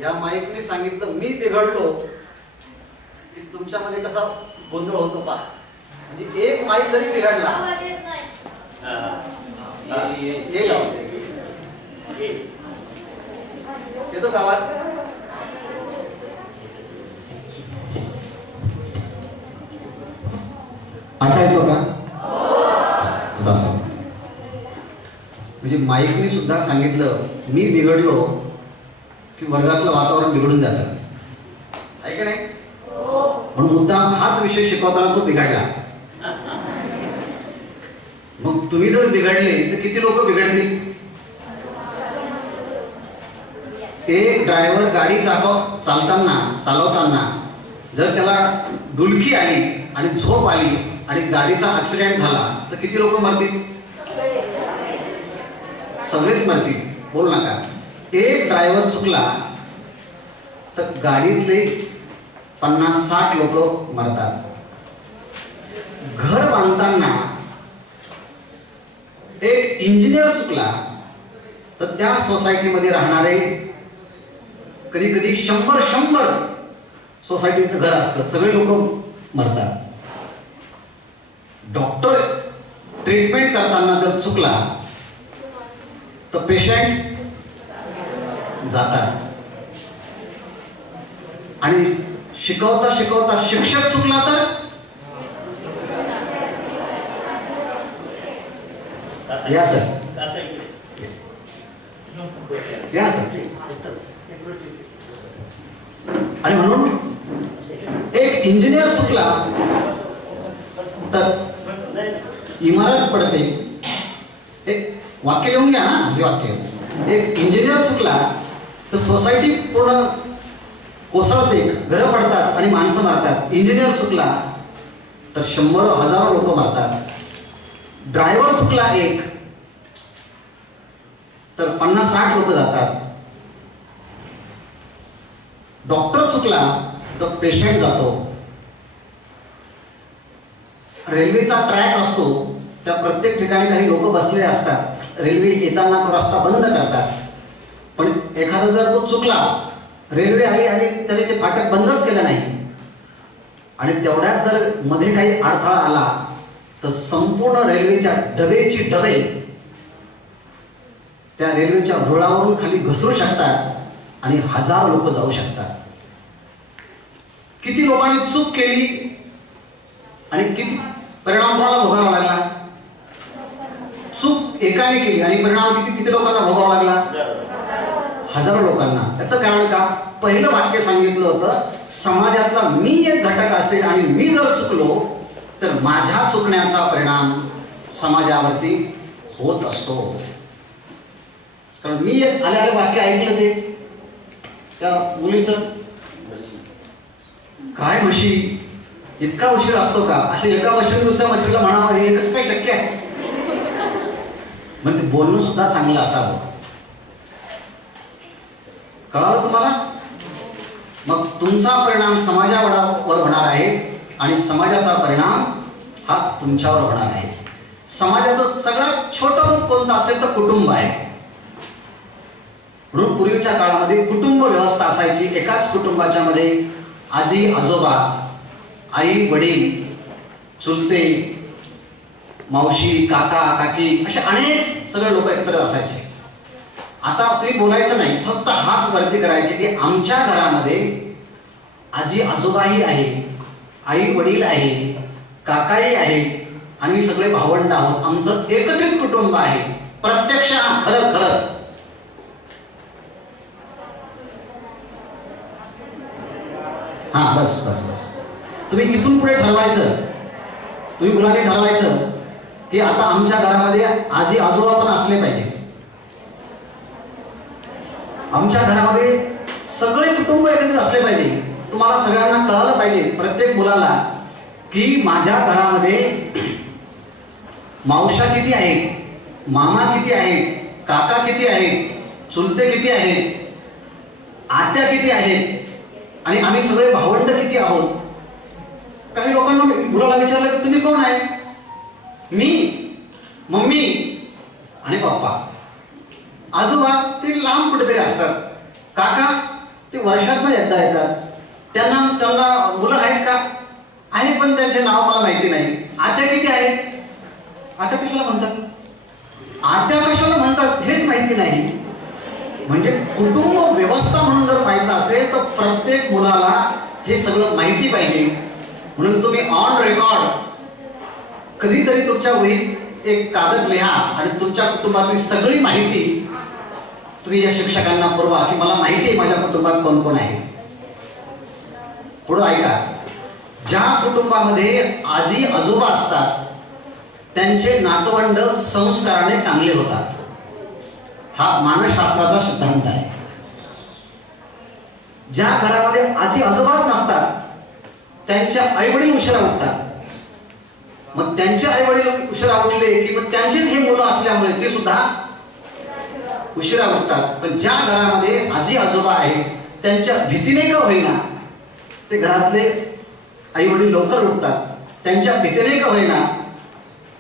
या माईकने सांगितलं मी बिघडलो की तुमच्यामध्ये कसा गोंधळ होतो पहा. म्हणजे एक माईक जरी बिघडला येतो का आवाज? आता येतो का? आता असं म्हणजे माईकने सुद्धा सांगितलं मी बिघडलो की वर्गातलं वातावरण बिघडून जातं, आहे का नाही? म्हणून मुद्दा हाच विषय शिकवताना तो बिघडला. मग तुम्ही जर बिघडले तर किती लोक बिघडतील? एक ड्रायव्हर गाडी चालवताना जर त्याला डुलकी आली आणि झोप आली आणि गाडीचा ऍक्सिडेंट झाला तर किती लोक मरतील? सगळेच मरतील. बोल नका. एक ड्रायव्हर चुकला तर गाडीतले 50-60 लोक मरतात. घर बांधताना एक इंजिनियर चुकला तर त्या सोसायटीमध्ये राहणारे कधी कधी 100 सोसायटीचं घर असतं, सगळे लोक मरतात. डॉक्टर ट्रीटमेंट करताना जर चुकला तर पेशंट जातात. आणि शिकवता शिकवता शिक्षक चुकला तर या सर या सर. आणि म्हणून एक इंजिनियर चुकला तर इमारत पडते. एक वाक्य लिहून घ्या ना, हे वाक्य. एक इंजिनियर चुकला तर सोसायटी पूर्ण कोसळते, घरं पडतात आणि माणसं मरतात. इंजिनियर चुकला तर 100,000 लोक मरतात. ड्रायव्हर चुकला एक तर 50-60 लोक जातात. डॉक्टर चुकला तर पेशंट जातो. रेल्वेचा ट्रॅक असतो, त्या प्रत्येक ठिकाणी काही लोक बसलेले असतात. रेल्वे येताना तो रस्ता बंद करतात. पण एखादा जर तो चुकला, रेल्वे आली आणि त्याने ते फाटक बंदच केलं नाही आणि तेवढ्यात जर मध्ये काही अडथळा आला तर संपूर्ण रेल्वेच्या डबेची डबे त्या रेल्वेच्या रुळावरून खाली घसरू शकतात आणि 1000 लोक जाऊ शकतात. किती लोकांनी चूक केली आणि किती परिणाम कोणाला भोगावा लागला? चूक एकाने केली आणि परिणाम किती लोकांना भोगावा लागला? 1000 लोकांना. त्याचं कारण का? पहिलं वाक्य सांगितलं होतं, समाजातला मी एक घटक असेल आणि मी जर चुकलो तर माझ्या चुकण्याचा परिणाम समाजावरती होत असतो. कारण मी एक आले वाक्य ऐकलं ते त्या मुलीचं, काय म्हशी इतका उशीर असतो का? असे एका म्हशीने दुसऱ्या म्हशीला म्हणावं हे कसं काही शक्य आहे? म्हणजे बोलणं सुद्धा चांगलं असावं. कळालं तुम्हाला? मग तुमचा परिणाम समाजावर होणार आहे आणि समाजाचा परिणाम हा तुमच्यावर होणार आहे. समाजाचं सगळ्यात छोटं रूप कोणतं असेल तर कुटुंब आहे. म्हणून पूर्वीच्या काळामध्ये कुटुंब व्यवस्था असायची. एकाच कुटुंबाच्या मध्ये आजी आजोबा, आई वडील, चुलते, मावशी, काका काकी असे अनेक सगळे लोक एकत्र असायचे. आता तुम्ही बोलायचं नाही, फक्त हात वरती करायचे की आमच्या घरामध्ये आजी आजोबाही आहे, आई वडील आहे, काकाही आहे आणि सगळे भावंड आहोत. आमचं एकत्रित कुटुंब आहे. प्रत्यक्ष खरं खरं हा बस बस बस. तुम्ही इथून पुढे ठरवायचं, तुम्ही मुलांनी ठरवायचं की आता आमच्या घरामध्ये आजी आजोबा पण असले पाहिजे. आमच्या घरामध्ये सगळे कुटुंब एकत्र असले पाहिजे. तुम्हाला सगळ्यांना कळालं पाहिजे, प्रत्येक मुलाला, की माझ्या घरामध्ये मावशा किती आहेत, मामा किती आहेत, काका किती आहेत, चुलते किती आहेत, आत्या किती आहेत आणि आम्ही सगळे भावंड किती आहोत. काही लोकांना मुलाला विचारलं की तुम्ही कोण आहे? मी, मम्मी आणि पप्पा. आजोबा ते लांब कुठेतरी असतात. काका ते वर्षातनं एकदा येतात. त्यांना मुलं आहेत का? आहे, पण त्यांचे नाव मला माहिती नाही. आत्या किती आहेत? आत्या कशाला म्हणतात? आत्या कशाला म्हणतात हेच माहिती नाही. म्हणजे कुटुंब व्यवस्था म्हणून जर पाहायचं असेल तर प्रत्येक मुलाला हे सगळं माहिती पाहिजे. म्हणून तुम्ही ऑन रेकॉर्ड कधीतरी तुमच्या वहीत एक कागद लिहा आणि तुमच्या कुटुंबातली सगळी माहिती तुम्ही या शिक्षकांना पुरवा की मला माहिती आहे माझ्या कुटुंबात कोण कोण आहे. पुढं ऐका, ज्या कुटुंबामध्ये आजी आजोबा असतात त्यांचे नातवंड संस्काराने चांगले होतात. हा मानसशास्त्राचा सिद्धांत आहे. ज्या घरामध्ये आजी आजोबाच नसतात त्यांच्या आई वडील उशिरा उठतात. मग त्यांचे आई वडील उशिरा उठले की मग त्यांचीच हे मुलं असल्यामुळे ते सुद्धा उशिरा उठतात. पण ज्या घरामध्ये आजी आजोबा आहेत त्यांच्या भीतीने का होईना ते घरातले आई वडील लवकर उठतात, त्यांच्या भीतीने का होईना,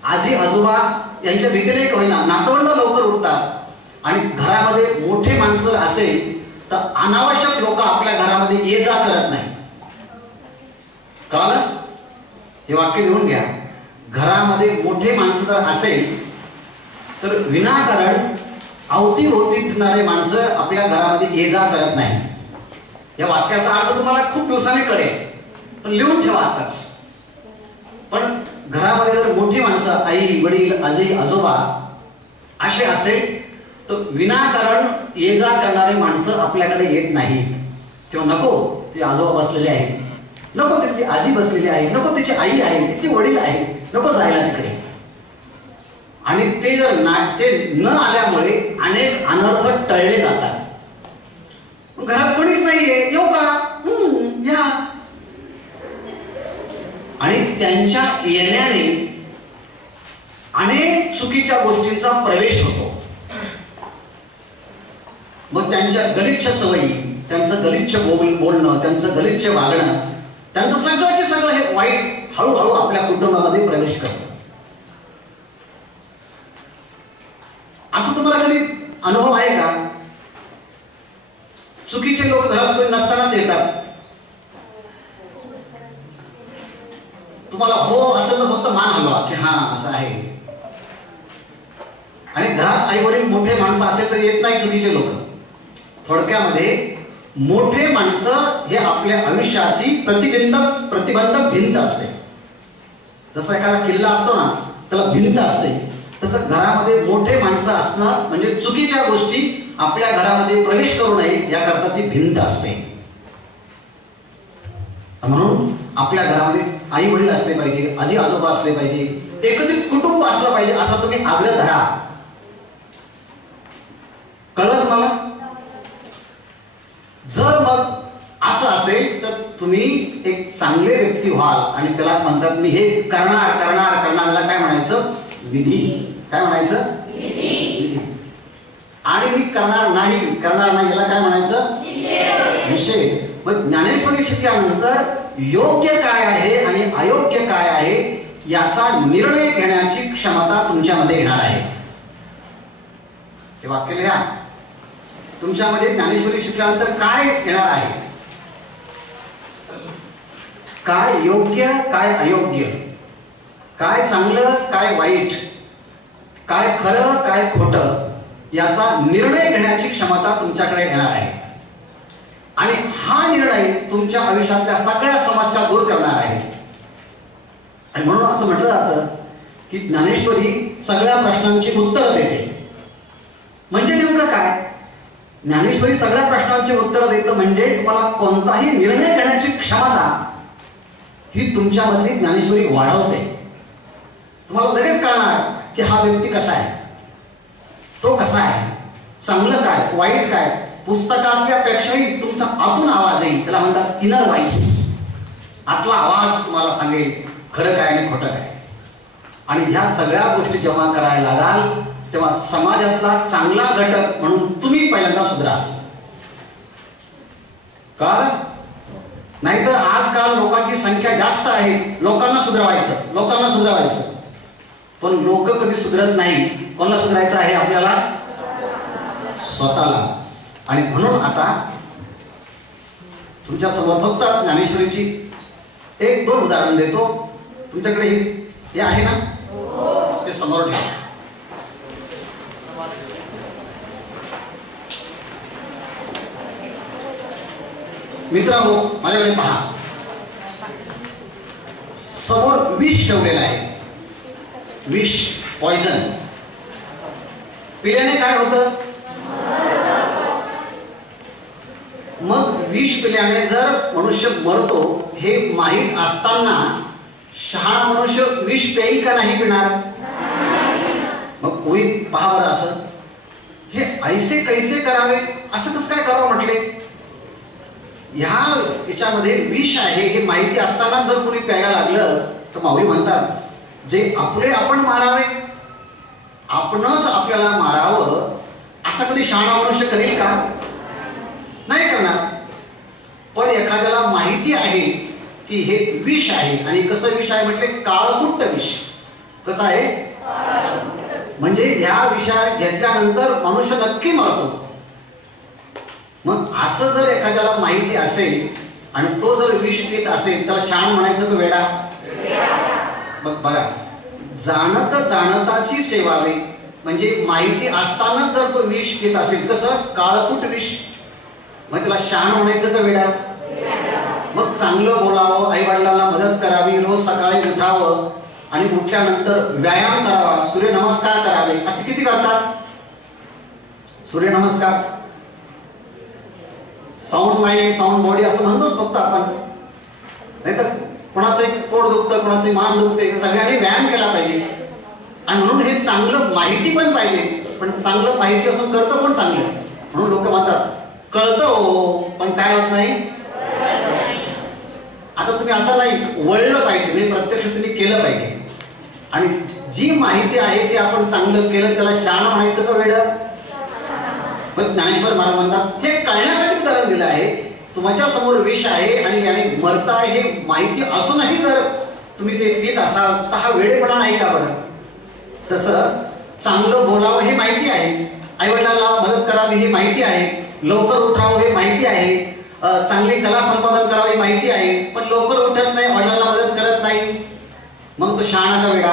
आजी आजोबा यांच्या भीतीने का होईना नातवंड लवकर उठतात आणि घरामध्ये मोठे माणसं जर असेल तर अनावश्यक लोक आपल्या घरामध्ये ये जा करत नाही. कळालं? हे वाक्य लिहून घ्या. घरामध्ये मोठे माणसं जर असेल तर विनाकारण अवतीभोवती फिरणारे माणसं आपल्या घरामध्ये ये जा करत नाही. या वाक्याचा अर्थ तुम्हाला खूप दिवसाने कळेल, पण लिहून ठेवा आताच. पण घरामध्ये जर मोठी माणसं आई वडील आजी आजोबा असे असेल तर विनाकारण ये जा करणारे माणसं आपल्याकडे येत नाहीत. तेव्हा नको ते आजोबा बसलेले आहेत, नको तिथे आजी बसलेली आहे, नको तिची आई आहे, तिचे वडील आहे, नको जायला तिकडे. आणि ते जर ते न आल्यामुळे अनेक अनर्थ टळले जातात. घरात कोणीच नाहीये, येऊ का? या. आणि त्यांच्या येण्याने अनेक चुकीच्या गोष्टींचा प्रवेश होतो. मग त्यांच्या गलिच्छ सवयी, त्यांचं गलिच्छ बोलणं, त्यांचं गलिच्छ वागणं, त्यांचं सगळ्याचे सगळं हे वाईट हळूहळू आपल्या कुटुंबामध्ये प्रवेश करतं. असं तुम्हाला कधी अनुभव आहे का? चुकीचे लोक घरात कोणी नसतानाच येतात, तुम्हाला हो असं तर फक्त मान हलवा की हा असं आहे. आणि घरात आई वडील मोठे माणसं असेल तर येत नाही चुकीचे लोक. थोडक्यामध्ये मोठे माणसं हे आपल्या आयुष्याची प्रतिबंधक भिंत असते. जसा एखादा किल्ला असतो ना त्याला भिंत असते, तसं घरामध्ये मोठे माणसं असणं म्हणजे चुकीच्या गोष्टी आपल्या घरामध्ये प्रवेश करू नये याकरता ती भिंत असते. म्हणून आपल्या घरामध्ये आई वडील असले पाहिजे, आजी आजोबा असले पाहिजे, एकत्रित कुटुंब असलं पाहिजे असा तुम्ही आग्रह धरा. कळलं तुम्हाला? जर मग असं असेल तर तुम्ही एक चांगले व्यक्ती व्हाल आणि त्यालाच म्हणतात मी हे करणार करणार करणारला काय म्हणायचं? विधी. काय म्हणायचं? विधी. आणि मी करणार नाही याला काय म्हणायचं? निषेध. मग ज्ञानेश्वरी शिकल्यानंतर योग्य काय आहे आणि अयोग्य काय आहे याचा निर्णय घेण्याची क्षमता तुमच्यामध्ये येणार आहे. हे वाक्य लिहा. तुमच्यामध्ये ज्ञानेश्वरी शिकल्यानंतर काय येणार आहे? काय योग्य काय अयोग्य, काय चांगलं काय वाईट, काय खरं काय खोटं याचा निर्णय घेण्याची क्षमता तुमच्याकडे येणार आहे. आणि हा निर्णय तुमच्या आयुष्यातल्या सगळ्या समस्या दूर करणार आहे. आणि म्हणून असं म्हटलं जातं की ज्ञानेश्वरी सगळ्या प्रश्नांची उत्तरं देते. म्हणजे नेमकं काय? ज्ञानेश्वरी सगळ्या प्रश्नांची उत्तरं देतं म्हणजे तुम्हाला कोणताही निर्णय घेण्याची क्षमता ही तुमच्यामधली ज्ञानेश्वरी वाढवते. तुम्हाला लगेच कळणार की हा व्यक्ती कसा आहे, तो कसा आहे, चांगलं काय वाईट काय. पुस्तकातल्या पेक्षाही तुमचा आतून आवाज येईल, त्याला म्हणतात इनर व्हॉइस. आतला आवाज तुम्हाला सांगेल खरं काय आणि खोटं काय. आणि ह्या सगळ्या गोष्टी जेव्हा करायला लागाल तेव्हा समाजातला चांगला घटक म्हणून तुम्ही पहिल्यांदा सुधाराल. कळालं? नाहीतर आजकाल लोकांची संख्या जास्त आहे, लोकांना सुधारायचं. पण लोक कधी सुधरत नाही. कोणाला सुधारायचं आहे? आपल्याला स्वतःला. आणि म्हणून आता तुमच्या समोर फक्त ज्ञानेश्वरीची एक दोन उदाहरण देतो. तुमच्याकडे हे आहे ना, ते समोर ठेवा. मित्रांनो माझ्याकडे पहा, समोर विष ठेवलेलं आहे. विष, पॉइझन. पिल्याने काय होतं? मग विष पिल्याने जर मनुष्य मरतो हे माहीत असताना शहाणा मनुष्य विष पेईल का नाही पिणार? मग होईल. पहा बरं, असं हे ऐसे कैसे करावे, असं कसं काय करावं म्हटले? याच्यामध्ये विष आहे हे माहिती असताना जर कोणी प्यायला लागलं तर माऊली म्हणतात जे आपले आपण मारावे, आपणच आपल्याला मारावं असं कधी शहाणा मनुष्य करेल का? नाही करणार. पण एखाद्याला माहिती आहे की हे विष आहे. आणि कसं विष आहे म्हटले? काळकुट्ट विष. कसं आहे? म्हणजे ह्या विषा घेतल्यानंतर मनुष्य नक्की मरतो. मग असं जर एखाद्याला माहिती असेल आणि तो जर विष पित असेल तर शहाण म्हणायचं का वेडा? मग बघा, जाणत जाणताची सेवावे, म्हणजे माहिती असतानाच जर तो विष पित असेल, कसं? काळकुट विष. मग त्याला शहाण म्हणायचं का वेडा? मग चांगलं बोलावं, आई वडिलांना मदत करावी, रोज सकाळी उठावं आणि उठल्यानंतर व्यायाम करावा, सूर्यनमस्कार करावे. असे किती करतात सूर्यनमस्कार? साऊंड माइंड साऊंड बॉडी असं म्हणतोच फक्त आपण. नाहीतर कोणाचं एक पोट दुखतं, कोणाचे मान दुखते, सगळ्यांनी व्यायाम केला पाहिजे. आणि म्हणून हे चांगलं माहिती पण पाहिजे. पण चांगलं माहिती असून करतं पण चांगलं. म्हणून लोक म्हणतात कळतं हो पण काय होत नाही. आता तुम्ही असं नाही, वळलं पाहिजे, म्हणजे प्रत्यक्ष तुम्ही केलं पाहिजे. आणि जी माहिती आहे ती आपण चांगलं केलं, त्याला शहाण म्हणायचं का वेडं? पण ज्ञानेश्वर महाराज म्हणतात हे कळण्यासाठी उदाहरण दिलं आहे. तुमच्या समोर विष आहे आणि याने मरताय हे माहिती असूनही जर तुम्ही ते पित असाल तर हा वेडेपणा नाही का बरं? तसं चांगलं बोलावं हे माहिती आहे, आईवडिलांना मदत करावी ही माहिती आहे, लवकर उठावं हे माहिती आहे, चांगली कला संपादन करावं ही माहिती आहे, पण लवकर उठत नाही, वडिलांना मदत करत नाही, मग तो शहाणा का वेडा?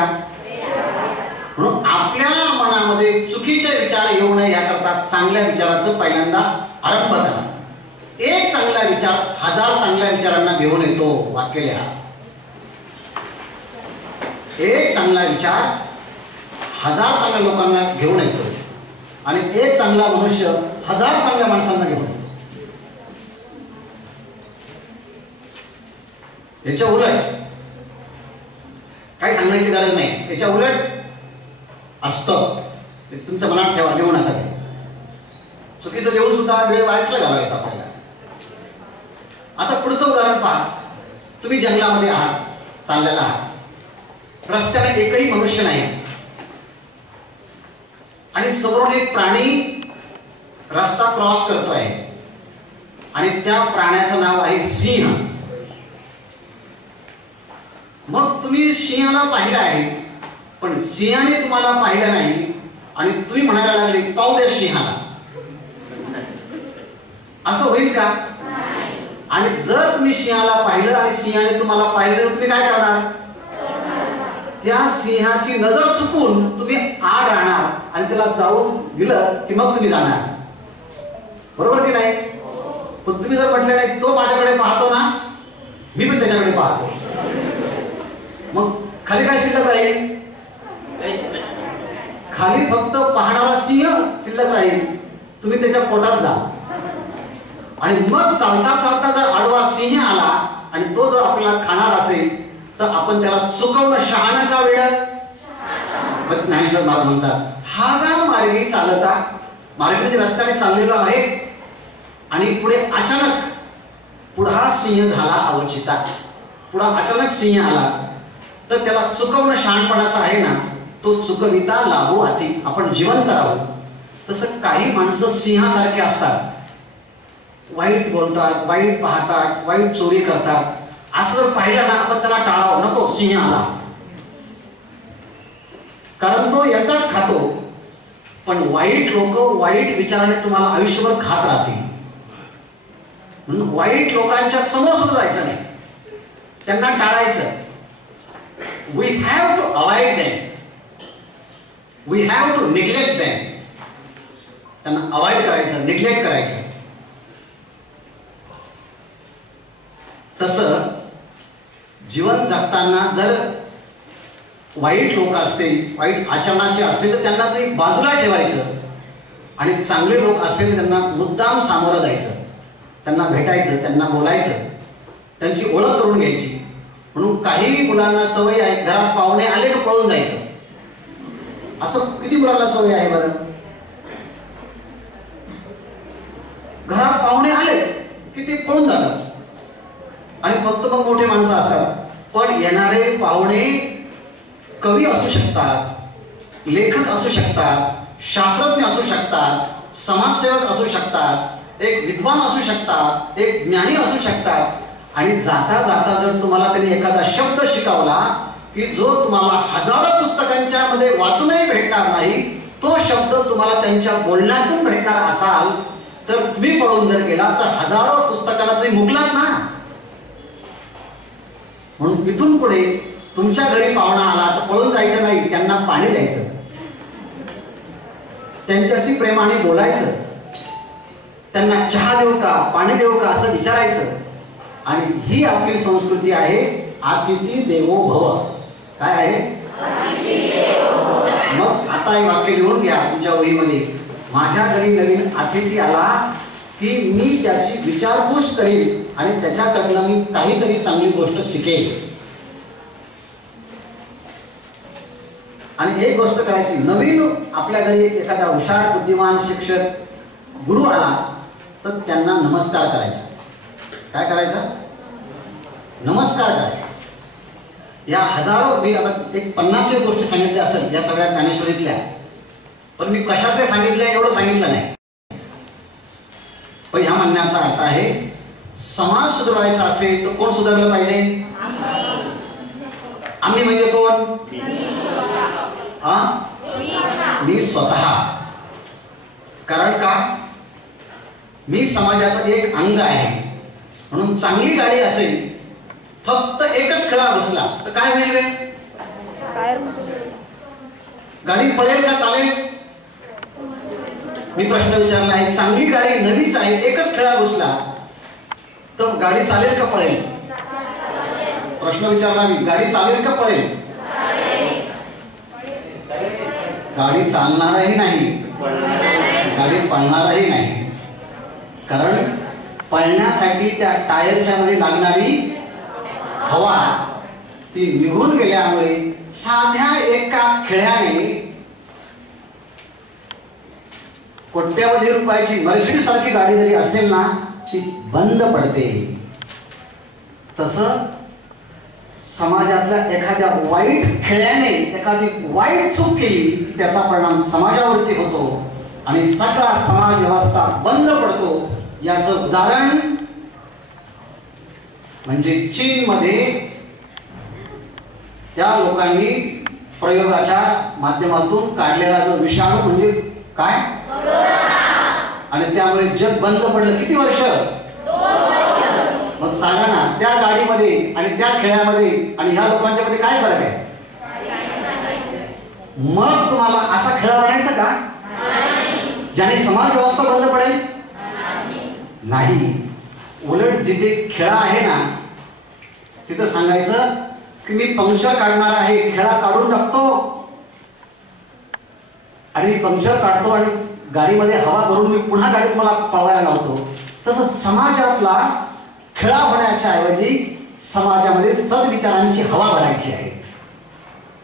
म्हणून आपल्या मनामध्ये चुकीचे विचार येऊ नये याकरता चांगल्या विचाराचं पहिल्यांदा आरंभ करा. एक चांगला विचार 1000 चांगल्या विचारांना घेऊन येतो. वाक्य लिहा. एक चांगला विचार 1000 चांगल्या लोकांना घेऊन येतो आणि एक चांगला मनुष्य 1000 चांगल्या माणसांना घेऊन येतो. याच्या उलट काही सांगण्याची गरज नाही. याच्या उलट असतं ते तुमच्या मनात ठेवा, लिहू नका. ते चुकीचं लिहून सुद्धा वेळ वाईटला घालवायचा आपल्याला. आता पुढचं उदाहरण पहा. तुम्ही जंगलामध्ये आहात, चाललेला आहात, रस्त्याने एकही मनुष्य नाही आणि समोरून एक प्राणी रस्ता क्रॉस करतोय आणि त्या प्राण्याचं नाव आहे सिंह. मग तुम्ही सिंहाला पाहिलं आहे पण सिंहाने तुम्हाला पाहिलं नाही आणि तुम्ही म्हणायला लागले पाहू द्या सिंहाला. असं होईल का? आणि जर तुम्ही सिंहाला पाहिलं आणि सिंहाने तुम्हाला पाहिलं तर तुम्ही काय करणार? त्या सिंहाची नजर चुकून तुम्ही आड राहणार आणि त्याला जाऊन दिलं की मग तुम्ही जाणार. बरोबर की नाही? पण तुम्ही जर म्हटलं नाही तो माझ्याकडे पाहतो ना, मी पण त्याच्याकडे पाहतो, मग खाली काय शिल्लक राहील? खाली फक्त पाहणारा सिंह शिल्लक राहील. तुम्ही त्याच्या पोटात जा आणि मग चालता चालता जर आडवा सिंह आला आणि तो जर आपल्याला खाणार असेल तर आपण त्याला चुकवणं शहाणं का वेडं? ज्ञानेश्वर महाराज म्हणतात हा मार्गी चालता, मार्गी रस्त्याने चाललेला आहे आणि पुढे अचानक पुढा सिंह झाला अवचिता, पुढा अचानक सिंह आला तर त्याला चुकवणं शहाणपणाचं आहे ना, तो चुकविता लागू आती, आपण जिवंत राहू. तसं काही माणसं सिंहासारखे असतात, वाईट बोलतात, वाईट पाहतात, वाईट चोरी करतात. असं जर पाहिलं ना आपण त्याला टाळावं, नको सिंह आला, कारण तो एकदाच खातो. पण वाईट लोक वाईट विचाराने तुम्हाला आयुष्यभर खात राहतील. म्हणून वाईट लोकांच्या समोर सुद्धा जायचं नाही, त्यांना टाळायचं. We have to avoid them. We have to neglect them. त्यांना अवॉइड करायचं, निग्लेक्ट करायचं. तसं जीवन जगताना जर वाईट लोक असतील, वाईट आचरणाचे असतील तर त्यांना तुम्ही बाजूला ठेवायचं आणि चांगले लोक असतील त्यांना मुद्दाम सामोरं जायचं, त्यांना भेटायचं, त्यांना बोलायचं, त्यांची ओळख करून घ्यायची. म्हणून काही मुलांना सवय आहे घरात पाहुणे आले का पळून जायचं. असं किती मुलांना सवय आहे बरं? घरात पाहुणे आले की ते पळून जातात आणि फक्त मग मोठे माणसं असतात. पण येणारे पाहुणे कवी असू शकतात, लेखक असू शकतात, शास्त्रज्ञ असू शकतात, समाजसेवक असू शकतात, एक विद्वान असू शकतात, एक ज्ञानी असू शकतात, आणि जाता जाता जर तुम्हाला त्यांनी एखादा शब्द शिकवला की जो तुम्हाला हजारो पुस्तकांच्या मध्ये वाचूनही भेटणार नाही, तो शब्द तुम्हाला त्यांच्या बोलण्यातून भेटणार असाल, तर तुम्ही पळून जर गेला तर हजारो पुस्तकाला तुम्ही मुकलात ना. म्हणून इथून पुढे तुमच्या घरी पाहुणा आला तर पळून जायचं नाही, त्यांना पाणी द्यायचं, त्यांच्याशी प्रेमाने बोलायचं, त्यांना चहा देऊ का पाणी देऊ का असं विचारायचं. आणि ही आपली संस्कृती आहे, अतिथी देवो भव. काय आहे? मग आता हे वाक्य लिहून घ्या तुमच्या वहीमध्ये. माझ्या घरी नवीन अतिथी आला की मी त्याची विचारपूस करीन आणि त्याच्याकडनं मी काहीतरी चांगली गोष्ट शिकेल. आणि एक गोष्ट करायची, नवीन आपल्या घरी एखादा हुशार बुद्धिमान शिक्षक गुरु आला तर त्यांना नमस्कार करायचा. काय करायचं? नमस्कार करायचा. या हजारो, मी आता एक 50 गोष्टी सांगितल्या असेल या सगळ्या ज्ञानेश्वरीतल्या, पण मी कशात ते सांगितल्या एवढं सांगितलं नाही. पण ह्या म्हणण्याचा अर्थ आहे, समाज सुधारायचा असेल तर कोण सुधारलं पाहिजे? आम्ही म्हणजे कोण? मी स्वतः. कारण का? मी समाजाचा एक अंग आहे. म्हणून चांगली गाडी असेल, फक्त एकच खडा घुसला तर काय होईल रे? गाडी पळेल का चालेल? मी प्रश्न विचारला आहे. चांगली गाडी नवीच आहे, एकच खडा घुसला तर गाडी चालेल का पळेल? प्रश्न विचारला मी, गाडी चालेल का पळेल? गाडी चालणारही नाही, गाडी पळणारही नाही. कारण पळण्यासाठी त्या टायरच्या मध्ये लागणारी हवा ती निघून गेल्यामुळे साध्या एका खेळ्याने कोट्यावधी रुपयाची मर्सिडीज सारखी गाडी जरी असेल ना, ती बंद पडते. तसं समाजातल्या एखाद्या वाईट खेळ्याने एखादी वाईट चूक केली, त्याचा परिणाम समाजावरती होतो आणि सगळा समाज व्यवस्था बंद पडतो. याचं उदाहरण म्हणजे चीनमध्ये त्या लोकांनी प्रयोगाच्या माध्यमातून काढलेला जो विषाणू म्हणजे काय, आणि त्यामुळे जग बंद पडलं. किती वर्ष? 2 वर्ष. मग सांगा ना, त्या गाडीमध्ये आणि त्या खेळामध्ये आणि ह्या लोकांच्या मध्ये काय फरक आहे? मग तुम्हाला असा खेळ बनायचा का ज्याने समाज व्यवस्था बंद पडेल? नाही. उलट जिथे खेळा आहे ना, तिथं सांगायचं की मी पंक्चर काढणार आहे, खेळा काढून टाकतो आणि पंक्चर काढतो आणि गाडीमध्ये हवा भरून मी पुन्हा गाडीत मला पळवायला लावतो. तसं समाजातला खेळा होण्याच्या ऐवजी समाजामध्ये सद्विचारांची हवा भरायची आहे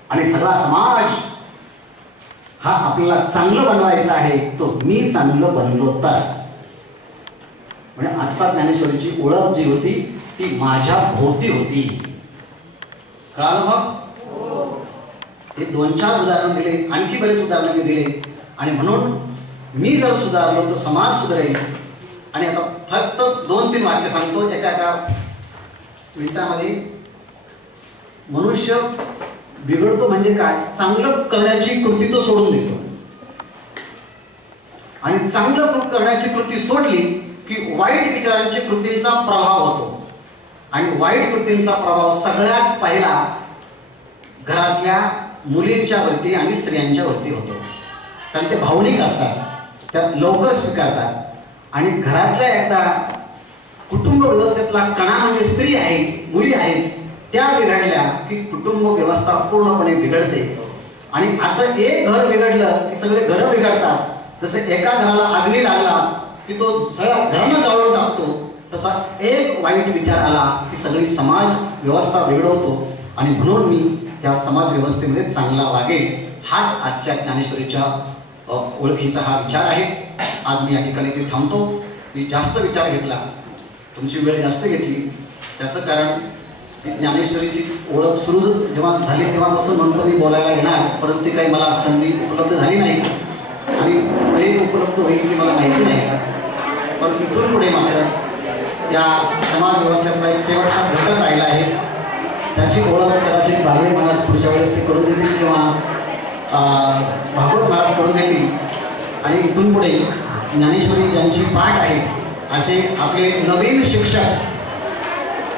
आणि सगळा समाज हा आपल्याला चांगलं बनवायचा आहे. तो मी चांगलं बनलो तर. म्हणजे आजचा ज्ञानेश्वरीची ओळख जी होती ती माझ्या भोवती होती. कळालं? मग हे 2-4 उदाहरण दिले, आणखी बरेच उदाहरण दिले. आणि म्हणून मी जर सुधारलो तर समाज सुधारेल. आणि आता फक्त 2-3 वाक्य सांगतो एका मिनिटामध्ये. मनुष्य बिघडतो म्हणजे काय? चांगलं करण्याची कृती तो सोडून देतो आणि चांगलं करण्याची कृती सोडली की वाईट विचारांची कृतींचा प्रभाव होतो. आणि वाईट कृतींचा प्रभाव सगळ्यात पहिला घरातल्या मुलींच्या वरती आणि स्त्रियांच्या वरती होतो. कारण ते भावनिक असतात, त्या लवकर स्वीकारतात. आणि घरातल्या एकदा कुटुंब व्यवस्थेतला कणा म्हणजे स्त्री आहे, मुली आहेत, त्या बिघडल्या की कुटुंब व्यवस्था पूर्णपणे बिघडते. आणि असं एक घर बिघडलं की सगळे घर बिघडतात. जसं एका घराला अग्नी लागला की तो सगळ्या घरांना जाळून टाकतो, तसा एक वाईट विचार आला की सगळी समाज व्यवस्था बिघडवतो. आणि म्हणून मी त्या समाज व्यवस्थेमध्ये चांगला वागेल. हाच आजच्या ज्ञानेश्वरीच्या ओळखीचा हा विचार आहे. आज मी या ठिकाणी ते थांबतो. मी जास्त विचार घेतला, तुमची वेळ जास्त घेतली. त्याचं कारण ज्ञानेश्वरीची ओळख सुरू जेव्हा झाली तेव्हापासून म्हणतो मी बोलायला येणार, परंतु ती काही मला संधी उपलब्ध झाली नाही आणि पुढे उपलब्ध होईल की मला माहिती नाही. पण इथून पुढे मात्र या समाज व्यवस्थेतला एक शेवटचा घटक राहिला आहे. त्याची ओळख कदाचित बागडे महाराज पुढच्या वेळेस ते करून देतील किंवा भागवत महाराज करून देतील. आणि इथून पुढे ज्ञानेश्वरी ज्यांची पाठ आहे असे आपले नवीन शिक्षक,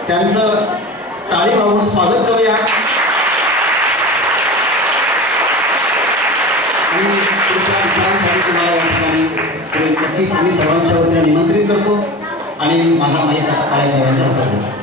त्यांचं टाळी वाजवून स्वागत करूया. आणि तुमच्या विचारांसाठी तुम्हाला या ठिकाणी नक्कीच आम्ही सर्वांच्या वतीने निमंत्रित करतो आणि माझा माईक आता काळे साहेबांच्या हातात आहे.